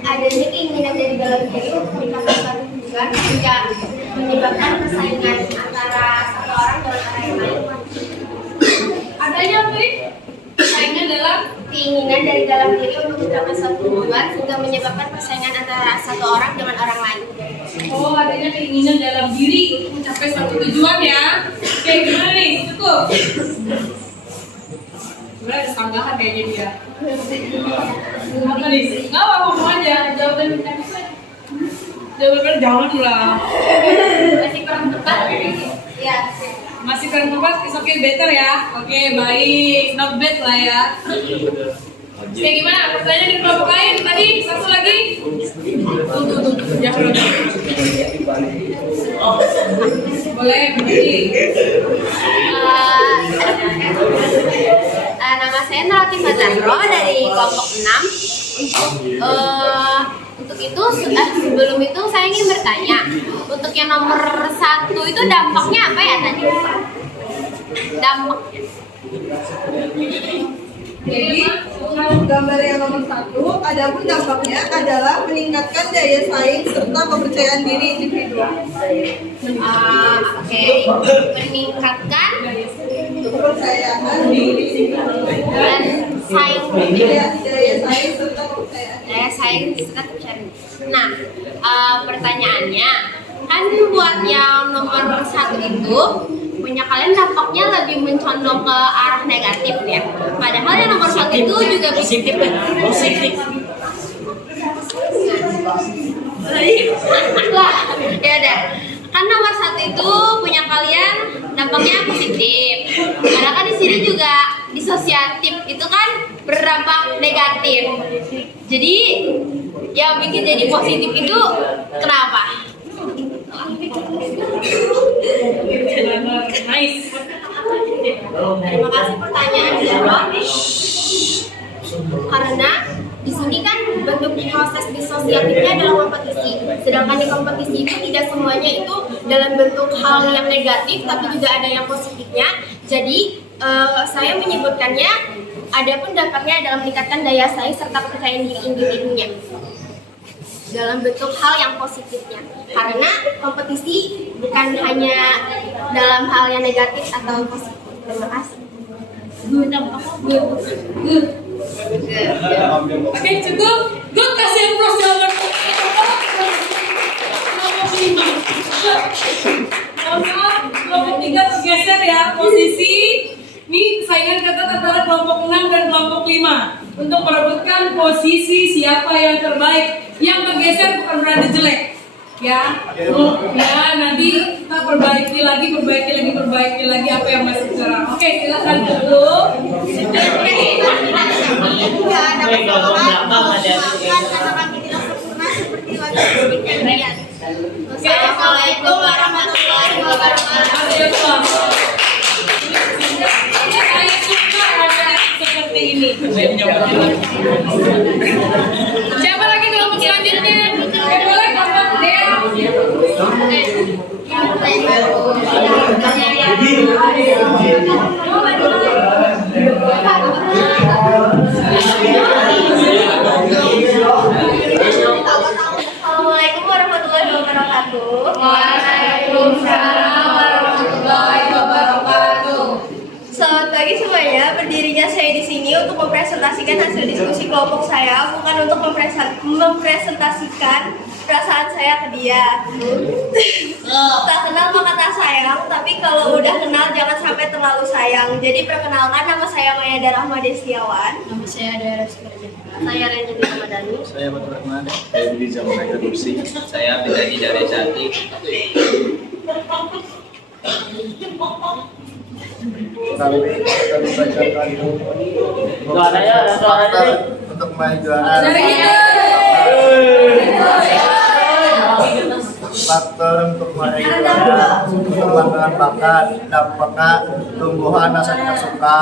Adanya keinginan dari dalam diri untuk meningkatkan suatu hubungan tidak menyebabkan persaingan antara satu orang dengan orang yang lain. Adanya apa nih? Persaingan dalam Keinginan dari dalam diri untuk mencapai suatu hubungan sehingga menyebabkan persaingan antara satu orang dengan orang lain. oh adanya keinginan dalam diri untuk mencapai suatu tujuan ya. Oke, gimana nih? Cukup. Sebenarnya ada sanggahan kayaknya dia. Apa nih? Nggak apa ngomong aja. Jawaban jangan lah. Masih kurang tepat? Ya. Masih kurang tepat, is okay, better ya. Oke, baik. Not bad lah ya. Oke, gimana? Pertanyaan di kelompok lain tadi, satu lagi. Tuh. Jangan. Boleh, pergi. Nama saya Nalatifah Zahro dari kelompok 6. Untuk itu, sebelum itu saya ingin bertanya, untuk yang nomor 1 itu dampaknya apa ya tadi? Dampaknya. Jadi untuk gambar yang nomor 1, adapun dampaknya adalah meningkatkan daya saing serta kepercayaan diri individu. Oke, meningkatkan Kepercayaan diri dan saing. daya saing serta kepercayaan. Daya saing serta kepercayaan. Nah, pertanyaannya kan buat yang nomor 1 itu punya kalian dampaknya lebih mencondong ke arah negatif ya. Padahal yang nomor 1 itu juga positif. lah, ya udah. Kan nomor 1 itu punya kalian dampaknya positif. Karena kan di sini juga disosiatif itu kan berdampak negatif. Jadi yang bikin jadi positif itu kenapa? Nice. Terima kasih pertanyaan Zahro. Karena di sini kan bentuk proses disosiatifnya adalah kompetisi. Sedangkan di kompetisi itu tidak semuanya itu dalam bentuk hal yang negatif, tapi juga ada yang positifnya. Jadi saya menyebutkannya adapun dampaknya adalah meningkatkan daya saing serta kepercayaan diri individunya dalam bentuk hal yang positifnya. Karena kompetisi bukan hanya dalam hal yang negatif atau positif. Terima kasih. Good. Oke, cukup. Good, kasih plus jawaban. Kelompok 3 tergeser ya posisi. Ini saingan ketat antara kelompok 6 dan kelompok 5 untuk merebutkan posisi siapa yang terbaik. Yang bergeser bukan berarti jelek, ya. Nanti kita perbaiki lagi apa yang masih kurang. Oke, silakan dulu. Assalamualaikum warahmatullahi wabarakatuh. Saya suka seperti ini. Siapa lagi kelompok selanjutnya? Boleh kelompok Assalamualaikum warahmatullahi wabarakatuh. Waalaikumsalam warahmatullahi wabarakatuh. Selamat pagi semuanya. Berdirinya saya di sini untuk mempresentasikan hasil diskusi kelompok saya, bukan untuk mempresentasikan perasaan saya ke dia. Tak kenal maka tak sayang, tapi kalau udah kenal jangan sampai terlalu sayang. Jadi perkenalkan, nama saya Maya Darahma Destiawan. Nama saya Dara Sukarja. Saya Renjani Ramadhani. Saya Batur Rahman. Saya Budi Zaman Kursi. Saya Bidani dari Jati. Suaranya, ada suaranya. Untuk main juara. Faktor untuk meraih juara, pengembangan bakat, dampaknya tumbuhan rasa tidak suka,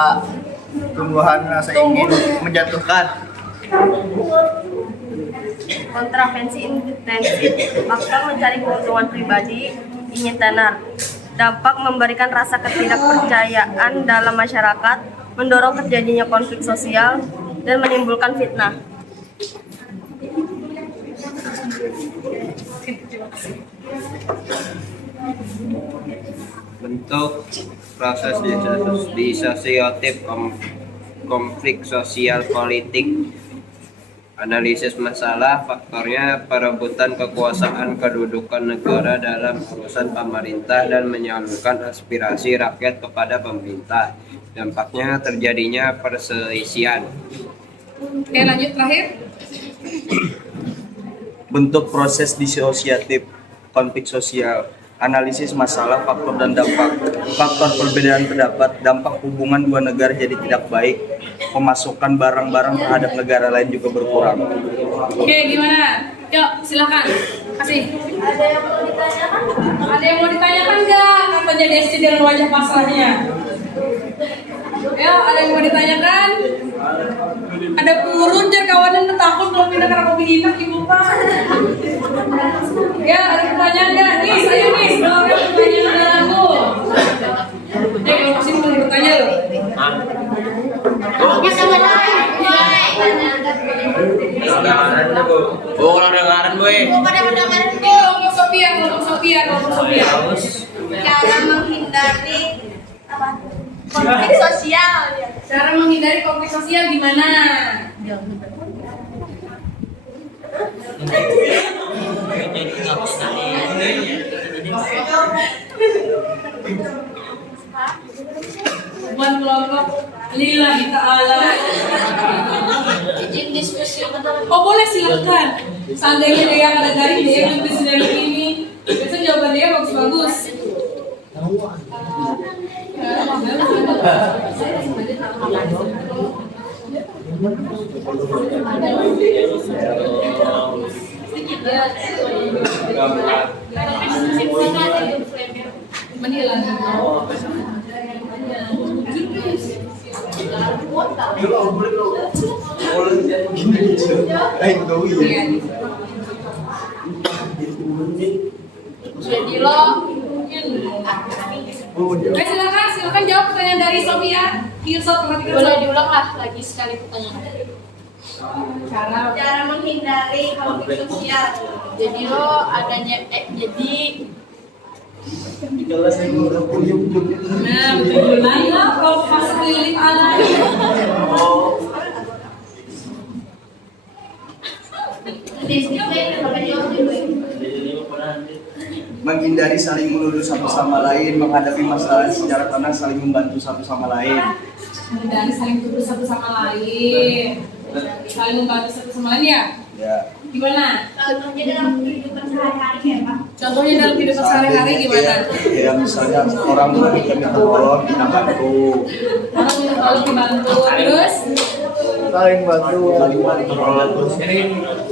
tumbuhan rasa ingin menjatuhkan. Kontravensi intensif, faktor mencari keuntungan pribadi, ingin tenar. Dampak memberikan rasa ketidakpercayaan dalam masyarakat, mendorong terjadinya konflik sosial, dan menimbulkan fitnah. Bentuk proses disosiatif konflik sosial politik. Analisis masalah, faktornya perebutan kekuasaan kedudukan negara dalam urusan pemerintah dan menyalurkan aspirasi rakyat kepada pemerintah. Dampaknya terjadinya perselisihan. Oke, lanjut terakhir. Bentuk proses disosiatif konflik sosial. Analisis masalah, faktor dan dampak. Faktor perbedaan pendapat, dampak hubungan dua negara jadi tidak baik. Pemasukan barang-barang terhadap negara lain juga berkurang. Oke, gimana? Yuk, silakan. Kasih. Ada yang mau ditanyakan? Ada yang mau ditanyakan nggak? Katanya Desti dengan wajah pasrahnya. Ya, ada yang mau ditanyakan? Ada purun jar kawanan takut kalau pindah karena kopi hitam ibu pak. Ya, ada pertanyaan nggak? Nis, ayo Nis, kalau ada pertanyaan dari aku. Kalau kesini mau bertanya loh. Oh, kalau dengaran boy. Kelompok Sophia. Cara menghindari konflik sosial. Cara menghindari konflik sosial gimana? Buat kelompok lillahi ta'ala. Izin diskusi Oh boleh silakan. Seandainya dia yang ada dari dia yang bisa dari ini, biasanya jawaban dia bagus-bagus. Jadi lo silakan jawab pertanyaan dari Sophia. boleh diulang lah lagi sekali pertanyaan. Cara menghindari konflik sosial. Jadi lo adanya jadi Nah, betul. Ayo, kalau masuk lillahi ta'ala. Menghindari saling menuduh satu sama lain, menghadapi masalah secara tenang, saling membantu satu sama lain. Menghindari saling tuduh satu sama lain. Saling membantu satu sama lain ya? Ya. Gimana? Contohnya dalam kehidupan sehari-hari ya Pak. Contohnya dalam kehidupan sehari-hari gimana? Ya misalnya orang memberikan minta tolong, kita bantu. Kalau dibantu terus? Saling bantu.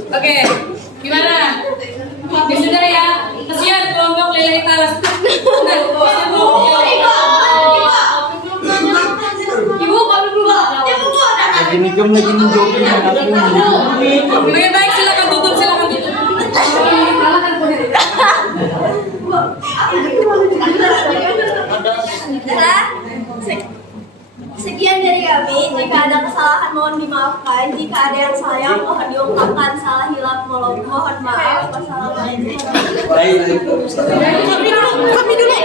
Oke, gimana? Ya sudah ya. Kesian kelompok lillahi ta'ala. Ibu, kalau dulu. Lagi nikam lagi menjawabin aku. Oke, baik, silakan tutup. Sekian dari kami. Jika ada kesalahan mohon dimaafkan. Jika ada yang sayang mohon diungkapkan. Salah hilaf mohon maaf. Wassalamualaikum. kami dulu.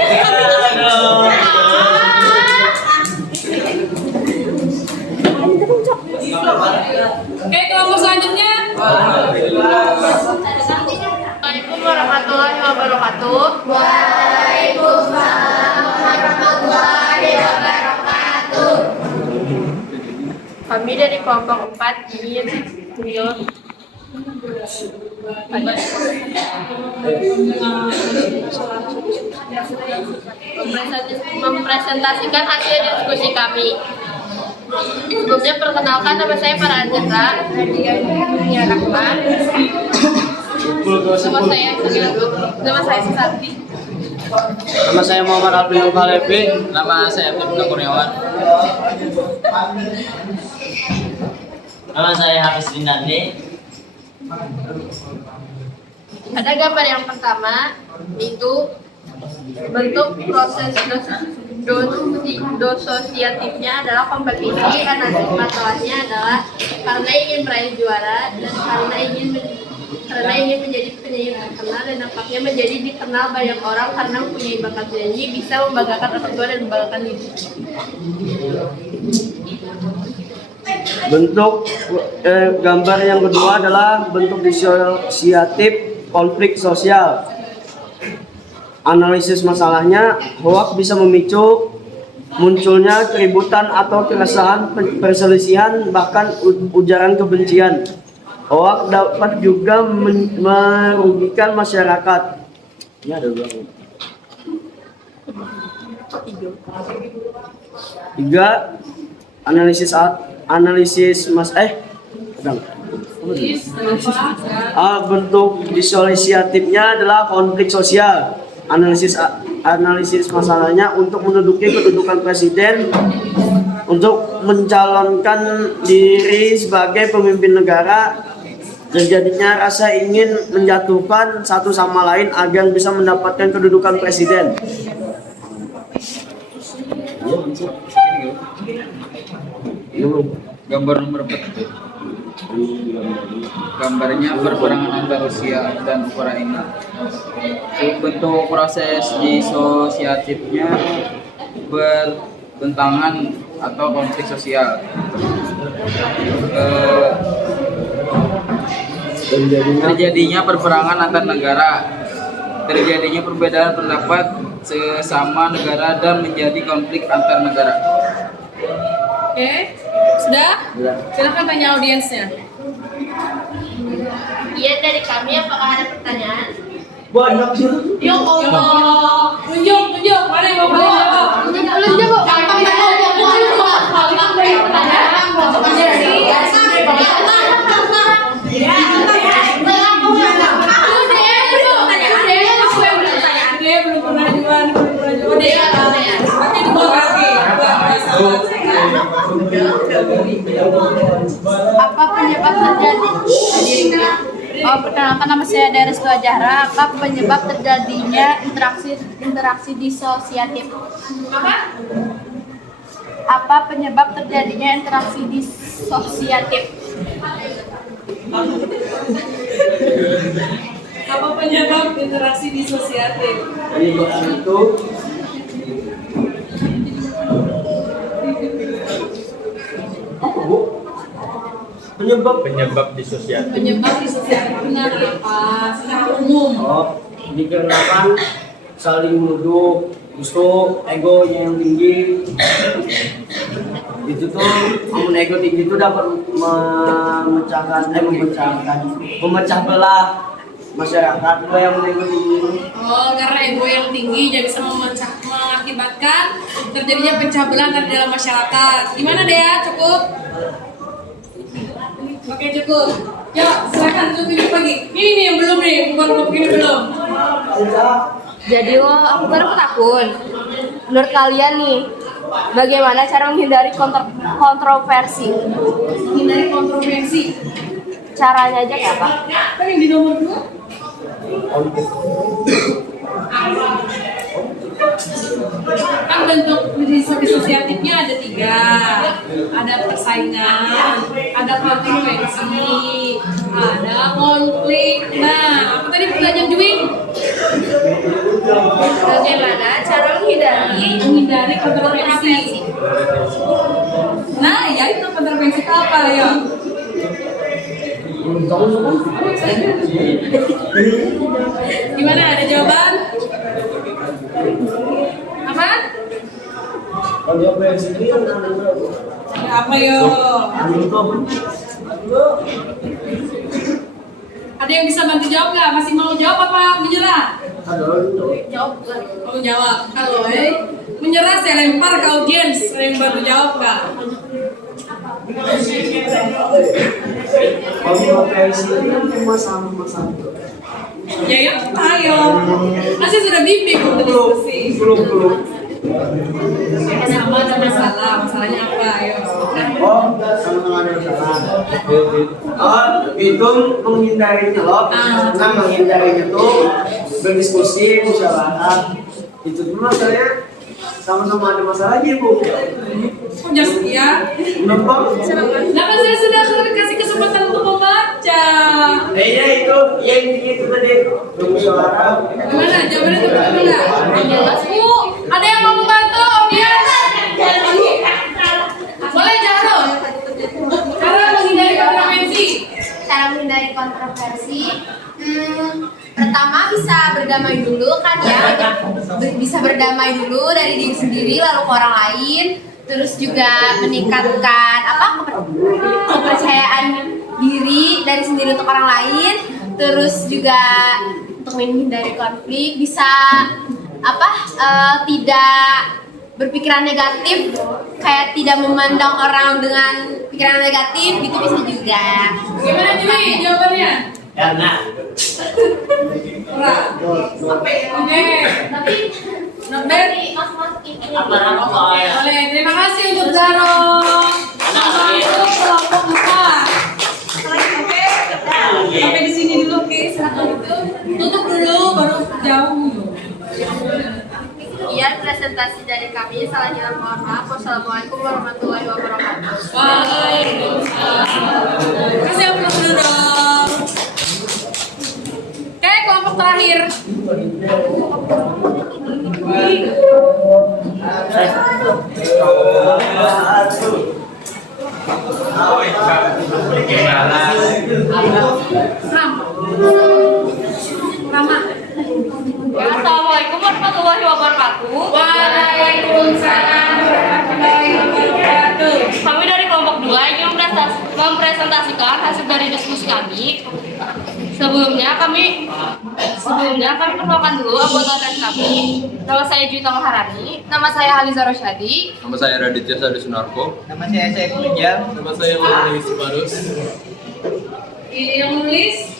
Oke, kelompok selanjutnya. wabarakatuh. Waalaikumsalam warahmatullahi wabarakatuh. Kami dari kelompok 4 ingin mempresentasikan hasil diskusi kami. Sebelumnya perkenalkan, nama saya Farhanzahra Nadia Rahman. Nama saya Susanti. Nama saya Muhammad Alvin Nurhalevi. Nama saya Ibnu Kurniawan. Nama saya Hafiz Rindandi. Pada gambar yang pertama itu bentuk proses dososiatifnya adalah kompetisi, analisis masalahnya adalah karena ingin meraih juara dan karena ingin menjadi penyanyi terkenal dan dampaknya menjadi dikenal banyak orang karena mempunyai bakat nyanyi, bisa membanggakan orang tua dan membanggakan diri. Bentuk gambar yang kedua adalah bentuk disosiatif konflik sosial. Analisis masalahnya, hoak bisa memicu munculnya keributan atau keresahan, perselisihan, bahkan ujaran kebencian. Hoak dapat juga merugikan masyarakat. Ini ada berapa? 3. Bentuk disosiatifnya adalah konflik sosial. Analisis masalahnya untuk menduduki kedudukan presiden, untuk mencalonkan diri sebagai pemimpin negara, terjadinya rasa ingin menjatuhkan satu sama lain agar bisa mendapatkan kedudukan presiden. Gambar nomor 4. Gambarnya perperangan antara Rusia dan Ukraina. Bentuk proses disosiatifnya bertentangan atau konflik sosial. Terjadinya perperangan antar negara, terjadinya perbedaan pendapat sesama negara dan menjadi konflik antar negara. Oke, sudah? Silakan tanya audiensnya. Iya, dari kami, apakah ada pertanyaan? Banyak sih. Ya Allah, tunjuk, mana yang mau jawab? Apa penyebab terjadi? Perkenalkan, nama saya Derestu Ajahra. Apa penyebab terjadinya interaksi disosiatif? Apa penyebab terjadinya interaksi disosiatif? Apa penyebab interaksi disosiatif? Penyebab disosiatif. Penyebab disosiatif benar apa? Secara umum. Dikarenakan saling menuduh, justru egonya yang tinggi. Itu tuh, namun ego tinggi itu dapat memecah belah masyarakat. Itu yang ego tinggi. Karena ego yang tinggi jadi bisa mengakibatkan terjadinya pecah belah di dalam masyarakat. Gimana Dea? Cukup? Oke, cukup. Ya, silakan tunjuk lagi. Ini nih yang belum nih, bukan ini belum. Jadi aku baru takut. Menurut kalian nih, bagaimana cara menghindari kontroversi? Menghindari kontroversi. Caranya aja kayak apa? Kan yang di nomor 2. Kan bentuk disosiatifnya ada 3. Ada persaingan, ada kontroversi, ada konflik. Nah, apa tadi pertanyaan Dwi? Bagaimana cara menghindari kontroversi? Nah, ya itu kontroversi itu apa ya? Gimana, ada jawaban? Apa? Apa yo? Ada yang bisa bantu jawab nggak? Masih mau jawab apa menyerah? Jawab. Mau jawab. Kalau menyerah saya lempar ke audiens. Ada yang bantu jawab nggak? Ya ya, ayo. Masih sudah bimbing untuk diskusi. Sama ada masalah. Masalahnya apa? Ayo. Itu menghindarinya loh. Nah, menghindarinya tuh berdiskusi, musyawarah. Itu cuma saya sama-sama ada masalahnya, Bu. Punya setia. Kenapa? Nah kan saya sudah kasih kesempatan untuk membaca. Iya itu, ya itu tadi musyawarah. Gimana? Jawabannya teman-teman nggak? Jelas Bu. Ada yang mau membantu? Audiens? Boleh Jaro. Cara menghindari kontroversi. Cara menghindari kontroversi, pertama bisa berdamai dulu kan ya, bisa berdamai dulu dari diri sendiri lalu ke orang lain, terus juga meningkatkan kepercayaan diri dari sendiri untuk orang lain, terus juga untuk menghindari konflik bisa tidak berpikiran negatif, kayak tidak memandang orang dengan pikiran negatif gitu bisa juga. Gimana Juli jawabannya? Karena Oke. Not bad. Boleh. Terima kasih untuk Zaro. Untuk kelompok 4. Sampai di sini dulu, oke? Silakan itu. Tutup dulu, baru jauh. Sekian presentasi dari kami. Salahnya mohon maaf. Wassalamualaikum warahmatullahi wabarakatuh. Waalaikumsalam. Terima kasih yang dulu dong. Oke, kelompok terakhir. Rama. Assalamualaikum warahmatullahi wabarakatuh. Waalaikumsalam warahmatullahi wabarakatuh. Kami dari kelompok 2 ingin mempresentasikan hasil dari diskusi kami. Sebelumnya kami perkenalkan dulu anggota dan kami. Nama saya Juwita Maharani. Nama saya Aliza Rosyadi. Nama saya Raditya Sadi Sunarko. Nama saya Saiful Ujal. Nama saya Maulana Barus. Yang nulis?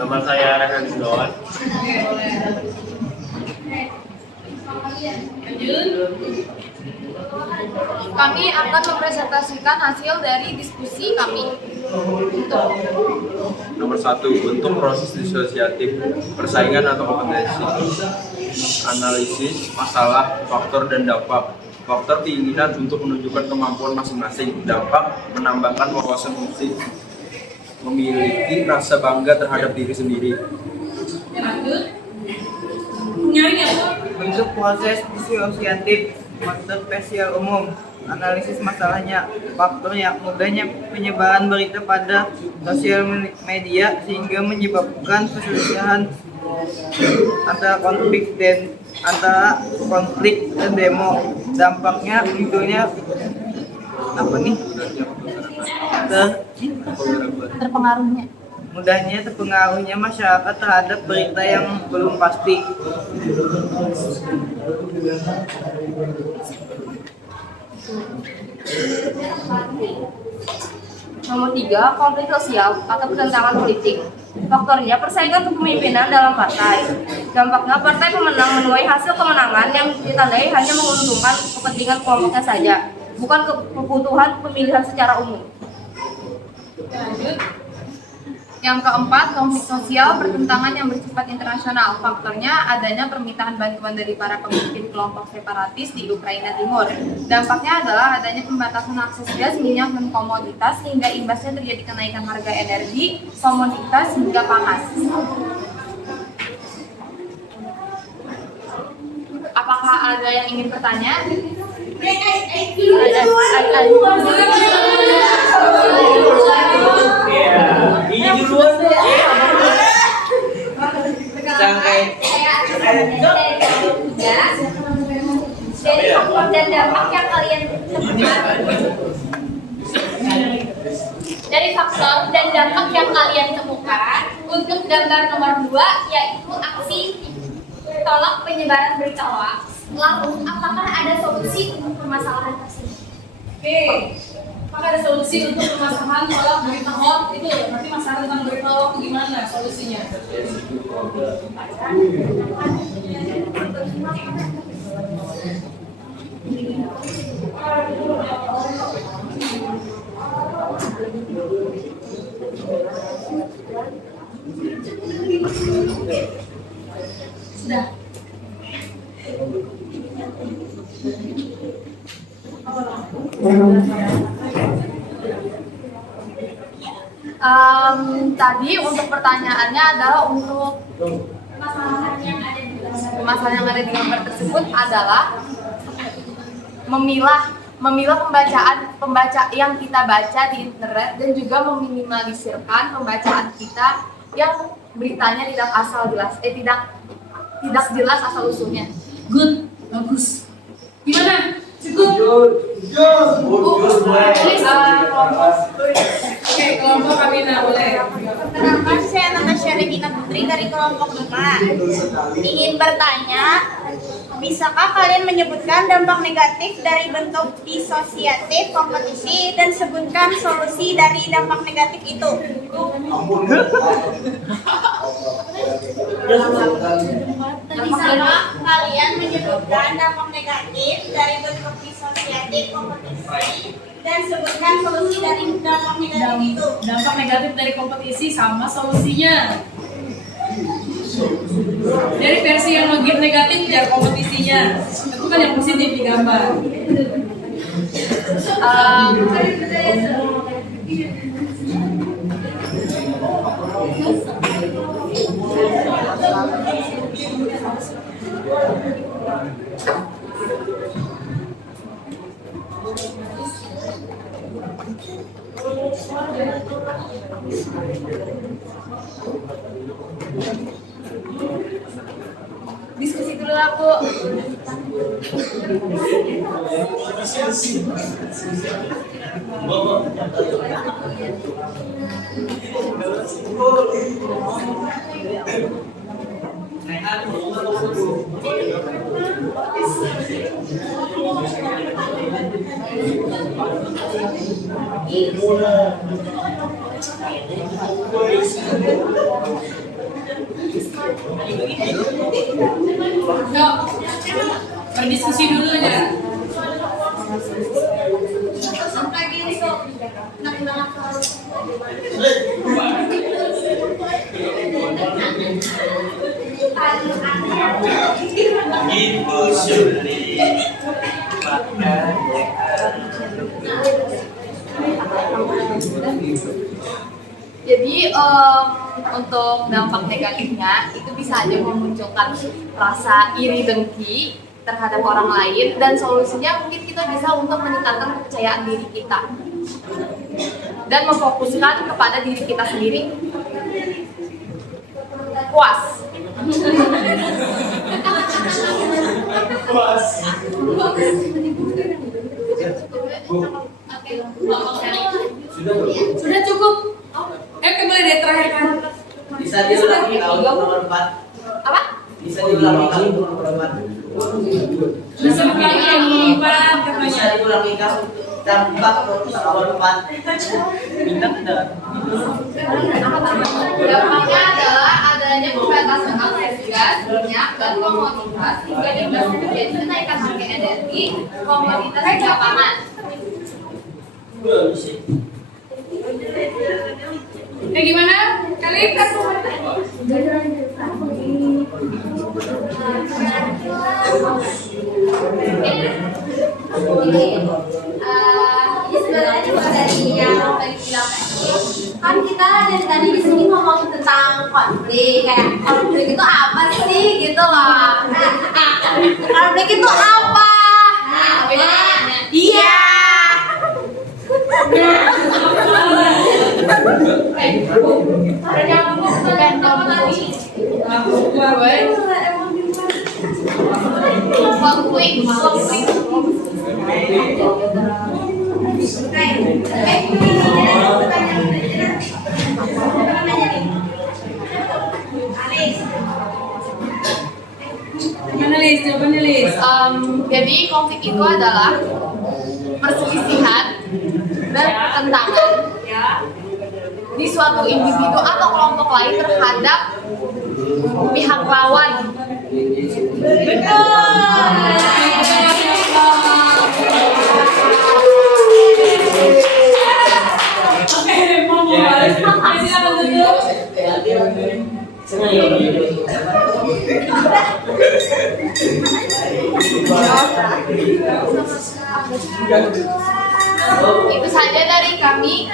nama saya Rehan Doan. Oke, boleh. Lanjut. Kami akan mempresentasikan hasil dari diskusi kami. Nomor 1, bentuk proses disosiatif, persaingan atau kompetensi. Analisis masalah, faktor dan dampak. Faktor keinginan untuk menunjukkan kemampuan masing-masing. Dampak menambahkan wawasan fungsi. Memiliki rasa bangga terhadap diri sendiri. Lanjut. Nyari apa? Bentuk proses disosiatif, faktor spesial umum, analisis masalahnya, faktor yang mudahnya penyebaran berita pada sosial media sehingga menyebabkan perselisihan antara konflik dan demo. Dampaknya judulnya apa nih? Terpengaruhnya. Mudahnya terpengaruhnya masyarakat terhadap berita yang belum pasti. Nomor 3, konflik sosial atau pertentangan politik. Faktornya persaingan kepemimpinan dalam partai. Dampaknya partai pemenang menuai hasil kemenangan yang ditandai hanya menguntungkan kepentingan kelompoknya saja, bukan kebutuhan pemilihan secara umum. Yang keempat, konflik sosial pertentangan yang bersifat internasional. Faktornya adanya permintaan bantuan dari para pemimpin kelompok separatis di Ukraina Timur. Dampaknya adalah adanya pembatasan akses gas, minyak, dan komoditas sehingga imbasnya terjadi kenaikan harga energi, komoditas, hingga pangan. Apakah ada yang ingin bertanya? Ini dari faktor dan dampak yang kalian temukan. Untuk gambar nomor 2 yaitu aksi tolak penyebaran berita hoax. Lalu, apakah ada solusi untuk permasalahan tersebut? Oke, apakah ada solusi untuk permasalahan tolak berita hoax itu? Nanti masalah tentang berita hoax gimana solusinya? Sudah. Tadi untuk pertanyaannya adalah untuk Permasalahan yang ada di gambar tersebut adalah memilah pembaca yang kita baca di internet dan juga meminimalisirkan pembacaan kita yang beritanya tidak jelas asal usulnya. Good, bagus. Gimana? Cukup? Oke, kelompok Kamina boleh. Perkenalkan, saya Natasha Regina Putri dari kelompok 5. Ingin bertanya, bisakah kalian menyebutkan dampak negatif dari bentuk disosiatif kompetisi dan sebutkan solusi dari dampak negatif itu? Bisakah kalian menyebutkan dampak negatif dari bentuk disosiatif kompetisi dan sebutkan solusi dari dampak negatif itu? Dampak negatif dari kompetisi sama solusinya. Dari versi yang negatif biar kompetisinya. Itu kan yang positif di gambar. Diskusi dulu lah, Bu. Yuk, berdiskusi dulu ya. Jadi untuk dampak negatifnya itu bisa aja memunculkan rasa iri dengki terhadap orang lain, dan solusinya mungkin kita bisa untuk meningkatkan kepercayaan diri kita dan memfokuskan kepada diri kita sendiri. Puas. Sudah cukup. Kembali deh terakhir kan. Bisa diulangi kalau nomor 4. Apa? Bisa diulangi kalau nomor 4. Bisa diulangi yang nomor 4 katanya. Bisa diulangi kalau dampak nomor 4. Bintang ada. Dampaknya adalah adanya pembatasan akses gas, minyak, dan komoditas hingga dapat terjadi kenaikan harga energi, komoditas dan pangan. Gimana? Kalian kan Ini sebenarnya juga dari yang tadi bilang kan kita dari tadi di sini ngomong tentang konflik, kayak konflik itu apa sih gitu loh. Konflik itu apa? Iya. Konflik. Jadi konflik itu adalah perselisihan dan pertentangan di suatu individu atau kelompok lain terhadap pihak lawan. Oke, mau balik. Silakan duduk. Itu saja dari kami.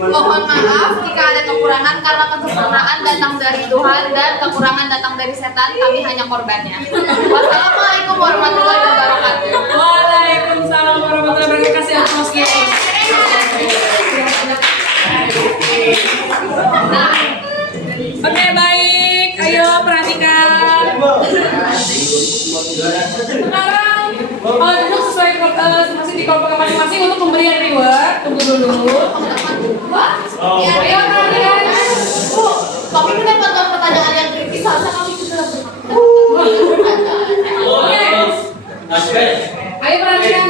Mohon maaf jika ada kekurangan karena kesempurnaan datang dari Tuhan dan kekurangan datang dari setan. Kami hanya korbannya. Wassalamualaikum warahmatullahi wabarakatuh. Waalaikumsalam warahmatullahi wabarakatuh. Kasih atmosfer. Oke, baik. Ayo perhatikan. Sekarang duduk sesuai masih di kelompok masing-masing untuk pemberian reward. Tunggu dulu. Ayo perhatikan. Bu, kami mendapatkan pertanyaan yang kritis. Seharusnya kami juga Oke. Ayo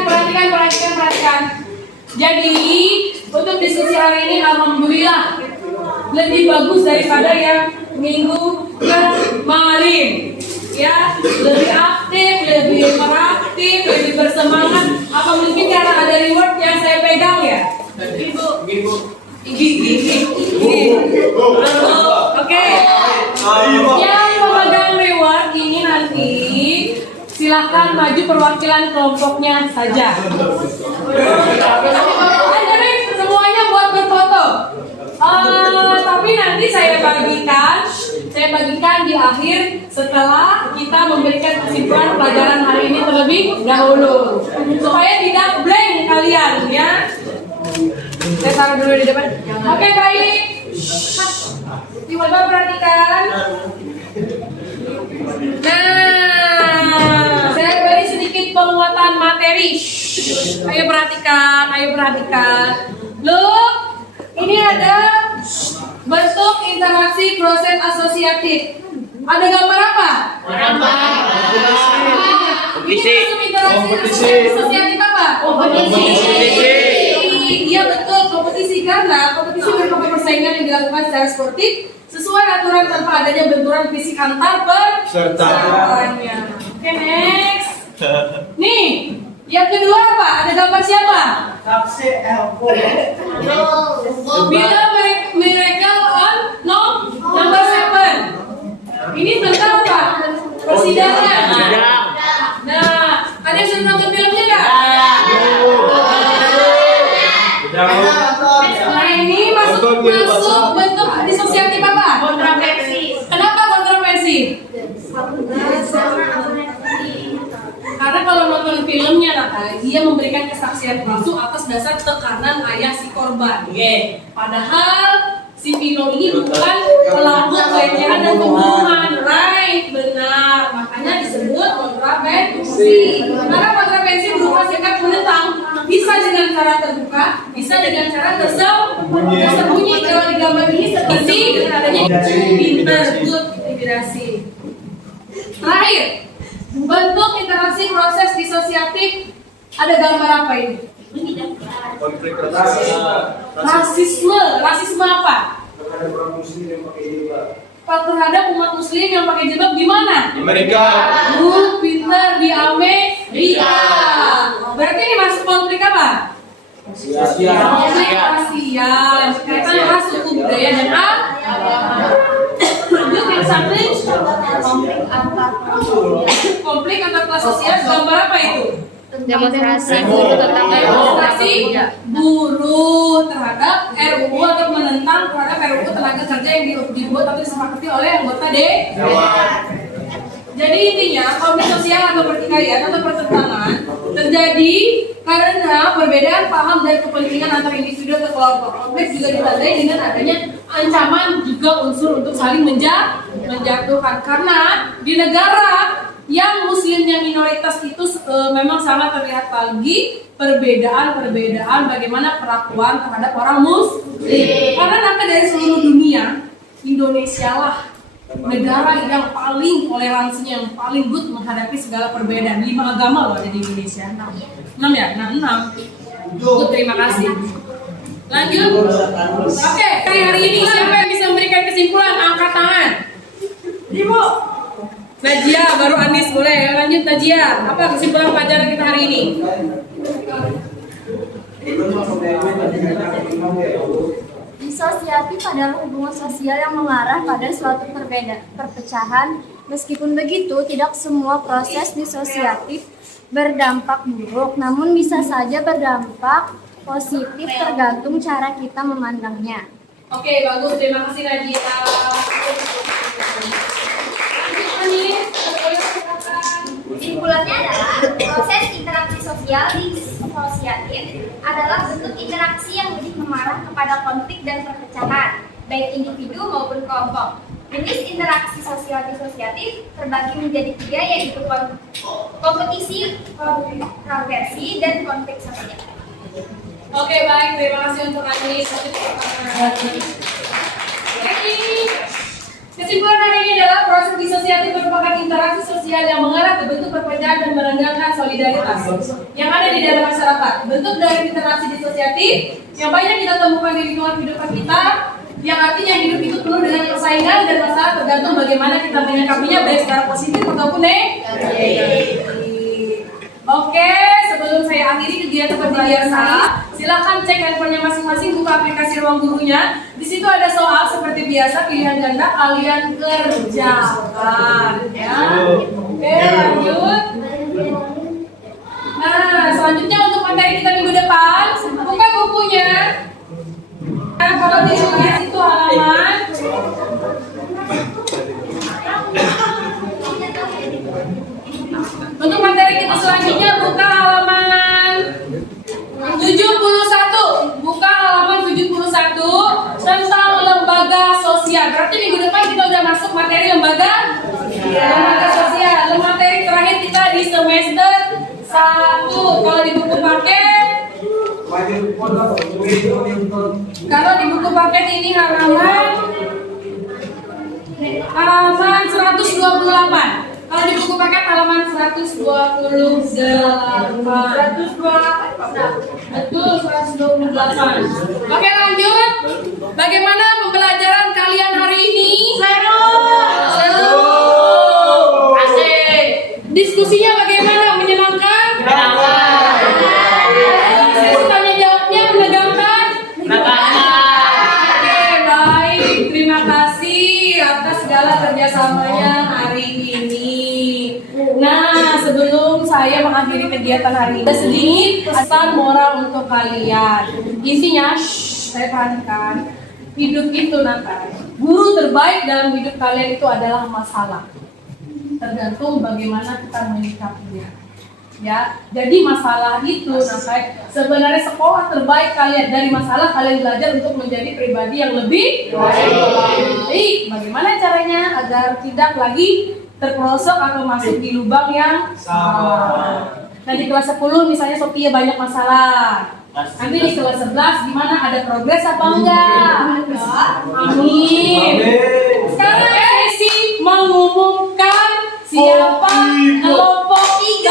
perhatikan. Jadi untuk diskusi hari ini alhamdulillah lebih bagus daripada yang minggu kemarin. Ya, lebih aktif, lebih meraktif, lebih bersemangat. Apa mungkin karena ada reward yang saya pegang ya? Oke. Yang memegang reward ini nanti silakan maju perwakilan kelompoknya saja. Ayo nih semuanya buat berfoto. Tapi nanti saya bagikan di akhir setelah kita memberikan kesimpulan pelajaran hari ini terlebih dahulu supaya tidak blank kalian ya. Saya taruh dulu di depan. Oke, baik. Coba perhatikan. Nah, saya beri sedikit penguatan materi. Ayo perhatikan. Look, ini ada bentuk interaksi proses asosiatif. Ada gambar apa? Ini bentuk interaksi asosiatif apa? Kompetisi. Iya betul, kompetisi karena kompetisi merupakan persaingan yang dilakukan secara sportif sesuai aturan tanpa adanya benturan fisik antar pesertanya. Oke, next. Nih, yang kedua apa? Ada gambar siapa? Bila miracle on number 7. Ini tentang apa? Persidangan. Nah, ada yang sudah nonton filmnya nggak? Nah, ini masuk bentuk disosiatif apa? kontroversi. Kenapa kontroversi? Karena kalau nonton filmnya dia memberikan kesaksian palsu atas dasar tekanan ayah si korban. Padahal si Vino ini bukan pelaku pelecehan dan pembunuhan. Right, benar. Makanya disebut kontroversi. Karena kontroversi berupa sikap menentang, bisa dengan cara terbuka, bisa dengan cara tersembunyi. Kalau di gambar ini seperti adanya pinter, good, inspirasi. Terakhir, bentuk interaksi proses disosiatif. Ada gambar apa ini? Konflik Rasisme apa? Terhadap umat muslim yang pakai jilbab di mana? Amerika. Pinter, di Amerika. Berarti ini masuk konflik apa? Konflik rasial. Kaitan ras, suku, budaya dan lanjut yang satu. Konflik antar kelas sosial. Gambar apa itu? Demonstrasi buruh tentang demonstrasi buruh terhadap RUU atau menentang terhadap RUU tenaga kerja yang dibuat atau disepakati oleh anggota Dewan. Jadi intinya konflik sosial atau pertikaian atau pertentangan terjadi karena perbedaan paham dan kepentingan antar individu atau kelompok. Konflik juga ditandai dengan adanya ancaman juga unsur untuk saling menjatuhkan. Karena di negara yang muslimnya minoritas itu memang sangat terlihat lagi perbedaan bagaimana perlakuan terhadap orang muslim. Karena nanti dari seluruh dunia, Indonesia lah negara yang paling toleransinya, yang paling good menghadapi segala perbedaan. 5 agama loh ada di Indonesia. 6 ya? 6. Good, terima kasih. Lanjut. Oke, hari ini siapa yang bisa memberikan kesimpulan? Angkat tangan. Ibu. Najia, baru Anis, boleh. Lanjut Najia. Apa kesimpulan pelajaran kita hari ini? Disosiatif adalah hubungan sosial yang mengarah pada suatu perpecahan. Meskipun begitu, tidak semua proses disosiatif berdampak buruk, namun bisa saja berdampak positif tergantung cara kita memandangnya. Oke, bagus. Terima kasih Najia. Kesimpulannya adalah proses interaksi sosial disosiatif adalah bentuk interaksi yang lebih mengarah kepada konflik dan perpecahan, baik individu maupun kelompok. Jenis interaksi sosial disosiatif terbagi menjadi 3, yaitu kompetisi, kontroversi, dan konflik sosial. Oke, baik. Terima kasih untuk Anis. Kesimpulan hari ini adalah proses disosiatif merupakan interaksi sosial yang mengarah ke bentuk perpecahan dan merenggangkan solidaritas yang ada di dalam masyarakat. Bentuk dari interaksi disosiatif yang banyak kita temukan di lingkungan kehidupan kita, yang artinya hidup itu penuh dengan persaingan dan masalah tergantung bagaimana kita menyikapinya, baik secara positif ataupun negatif. Oke, sebelum saya akhiri kegiatan seperti biasa, silakan cek handphonenya masing-masing, buka aplikasi Ruang Gurunya. Di situ ada soal seperti biasa, pilihan ganda, kalian kerjakan, ya. Oke, lanjut. Nah, selanjutnya untuk materi kita minggu depan, buka bukunya. Nah, kalau ditulis itu halaman. Untuk materi kita selanjutnya buka halaman 71. Buka halaman 71 tentang lembaga sosial. Berarti minggu depan kita udah masuk materi lembaga sosial. Materi terakhir kita di semester 1. Kalau di buku paket, ini halaman 128. Kalau di buku paket halaman 128. Betul, 128. Oke, lanjut. Bagaimana pembelajaran kalian hari ini? Seru. Asik. Diskusinya bagaimana? Menyenangkan? Menyenangkan. Sesi tanya jawabnya menegangkan? Oke, baik. Terima kasih atas segala kerjasamanya hari ini. Nah, sebelum saya mengakhiri kegiatan hari ini, sedikit pesan moral untuk kalian. Intinya, saya perhatikan, hidup itu nanti guru terbaik dalam hidup kalian itu adalah masalah. Tergantung bagaimana kita menyikapinya. Ya, jadi masalah itu nanti sebenarnya sekolah terbaik kalian. Dari masalah kalian belajar untuk menjadi pribadi yang lebih baik. Bagaimana caranya agar tidak lagi terperosok atau masuk di lubang yang salah. Nah, di kelas 10 misalnya Sophia banyak masalah. Nanti di kelas 11 gimana, ada progres apa enggak? Amin. Sekarang sesi mengumumkan siapa kelompok 3.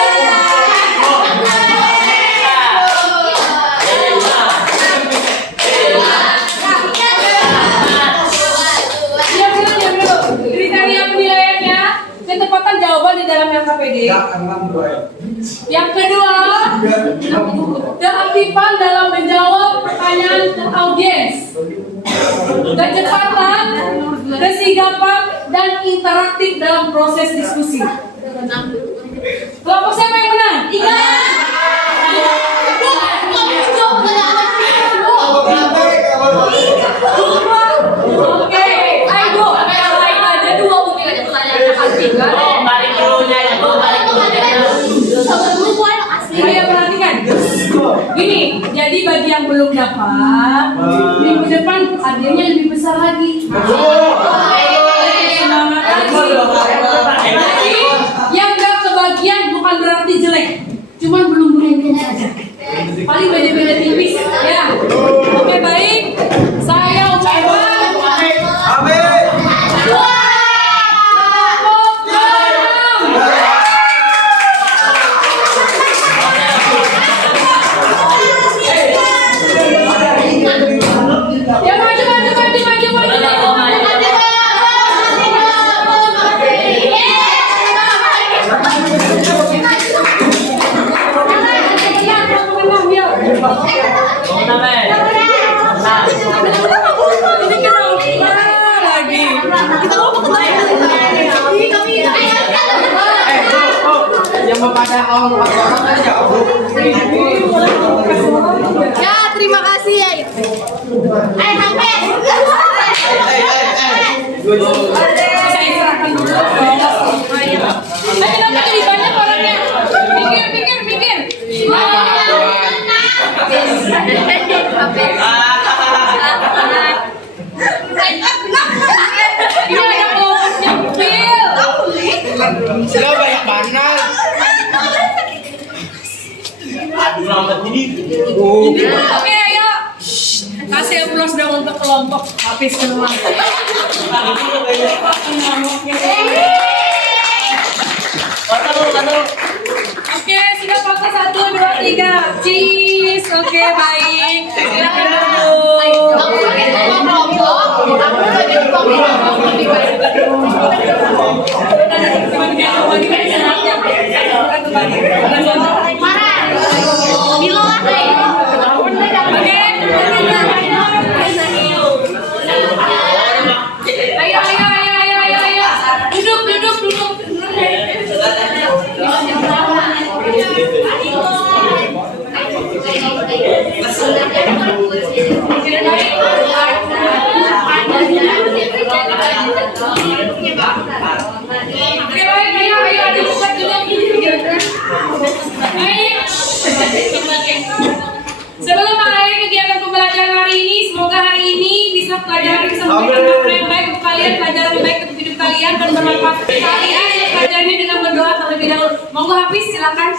Ketepatan jawaban di dalam LKPD. Yang kedua, keaktifan dalam menjawab pertanyaan audiens. Kecepatan, kesigapan, dan interaktif dalam proses diskusi. Kelompok siapa yang menang? 3. Oke, ayo. Ada 2 mungkin ada pertanyaan ketiga. Balik dulunya ya, balik dulunya. Saya perhatikan. Gini, jadi bagi yang belum dapat, minggu depan hadirnya lebih besar lagi. Semangat lagi. Yang gak kebagian bukan berarti jelek, cuman belum saja. Paling beda-beda tipis, ya. Oke, baik. Saya ucapkan. Amin. Ya, terima kasih ya. Sampai. Saya serahkan dulu. Kenapa jadi banyak orangnya? Mikir. Ini ada kelompoknya mobil. Sudah banyak banget. Oke, ayo. Kasih aplaus dong untuk kelompok habis semua. Oke, sudah foto 1, 2, 3. Cheese. Oke, baik. Silakan dulu. Ayo. Duduk. Ayo, dibuka dulu. Sebelum mengakhiri kegiatan pembelajaran hari ini, semoga hari ini bisa pelajaran bisa memberikan makna yang baik untuk kalian, pelajaran yang baik untuk hidup kalian dan bermanfaat untuk kalian. Pelajaran ini dengan berdoa terlebih dahulu. Monggo Hafiz, silakan.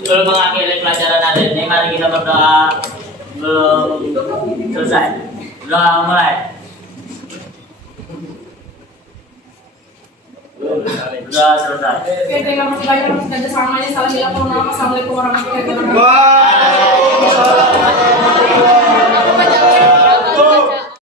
Sebelum mengakhiri pelajaran hari ini, mari kita berdoa. Belum selesai. Doa mulai. Sudah selesai. Oke, terima kasih banyak atas kerjasamanya. Salam bilang, assalamualaikum warahmatullahi wabarakatuh.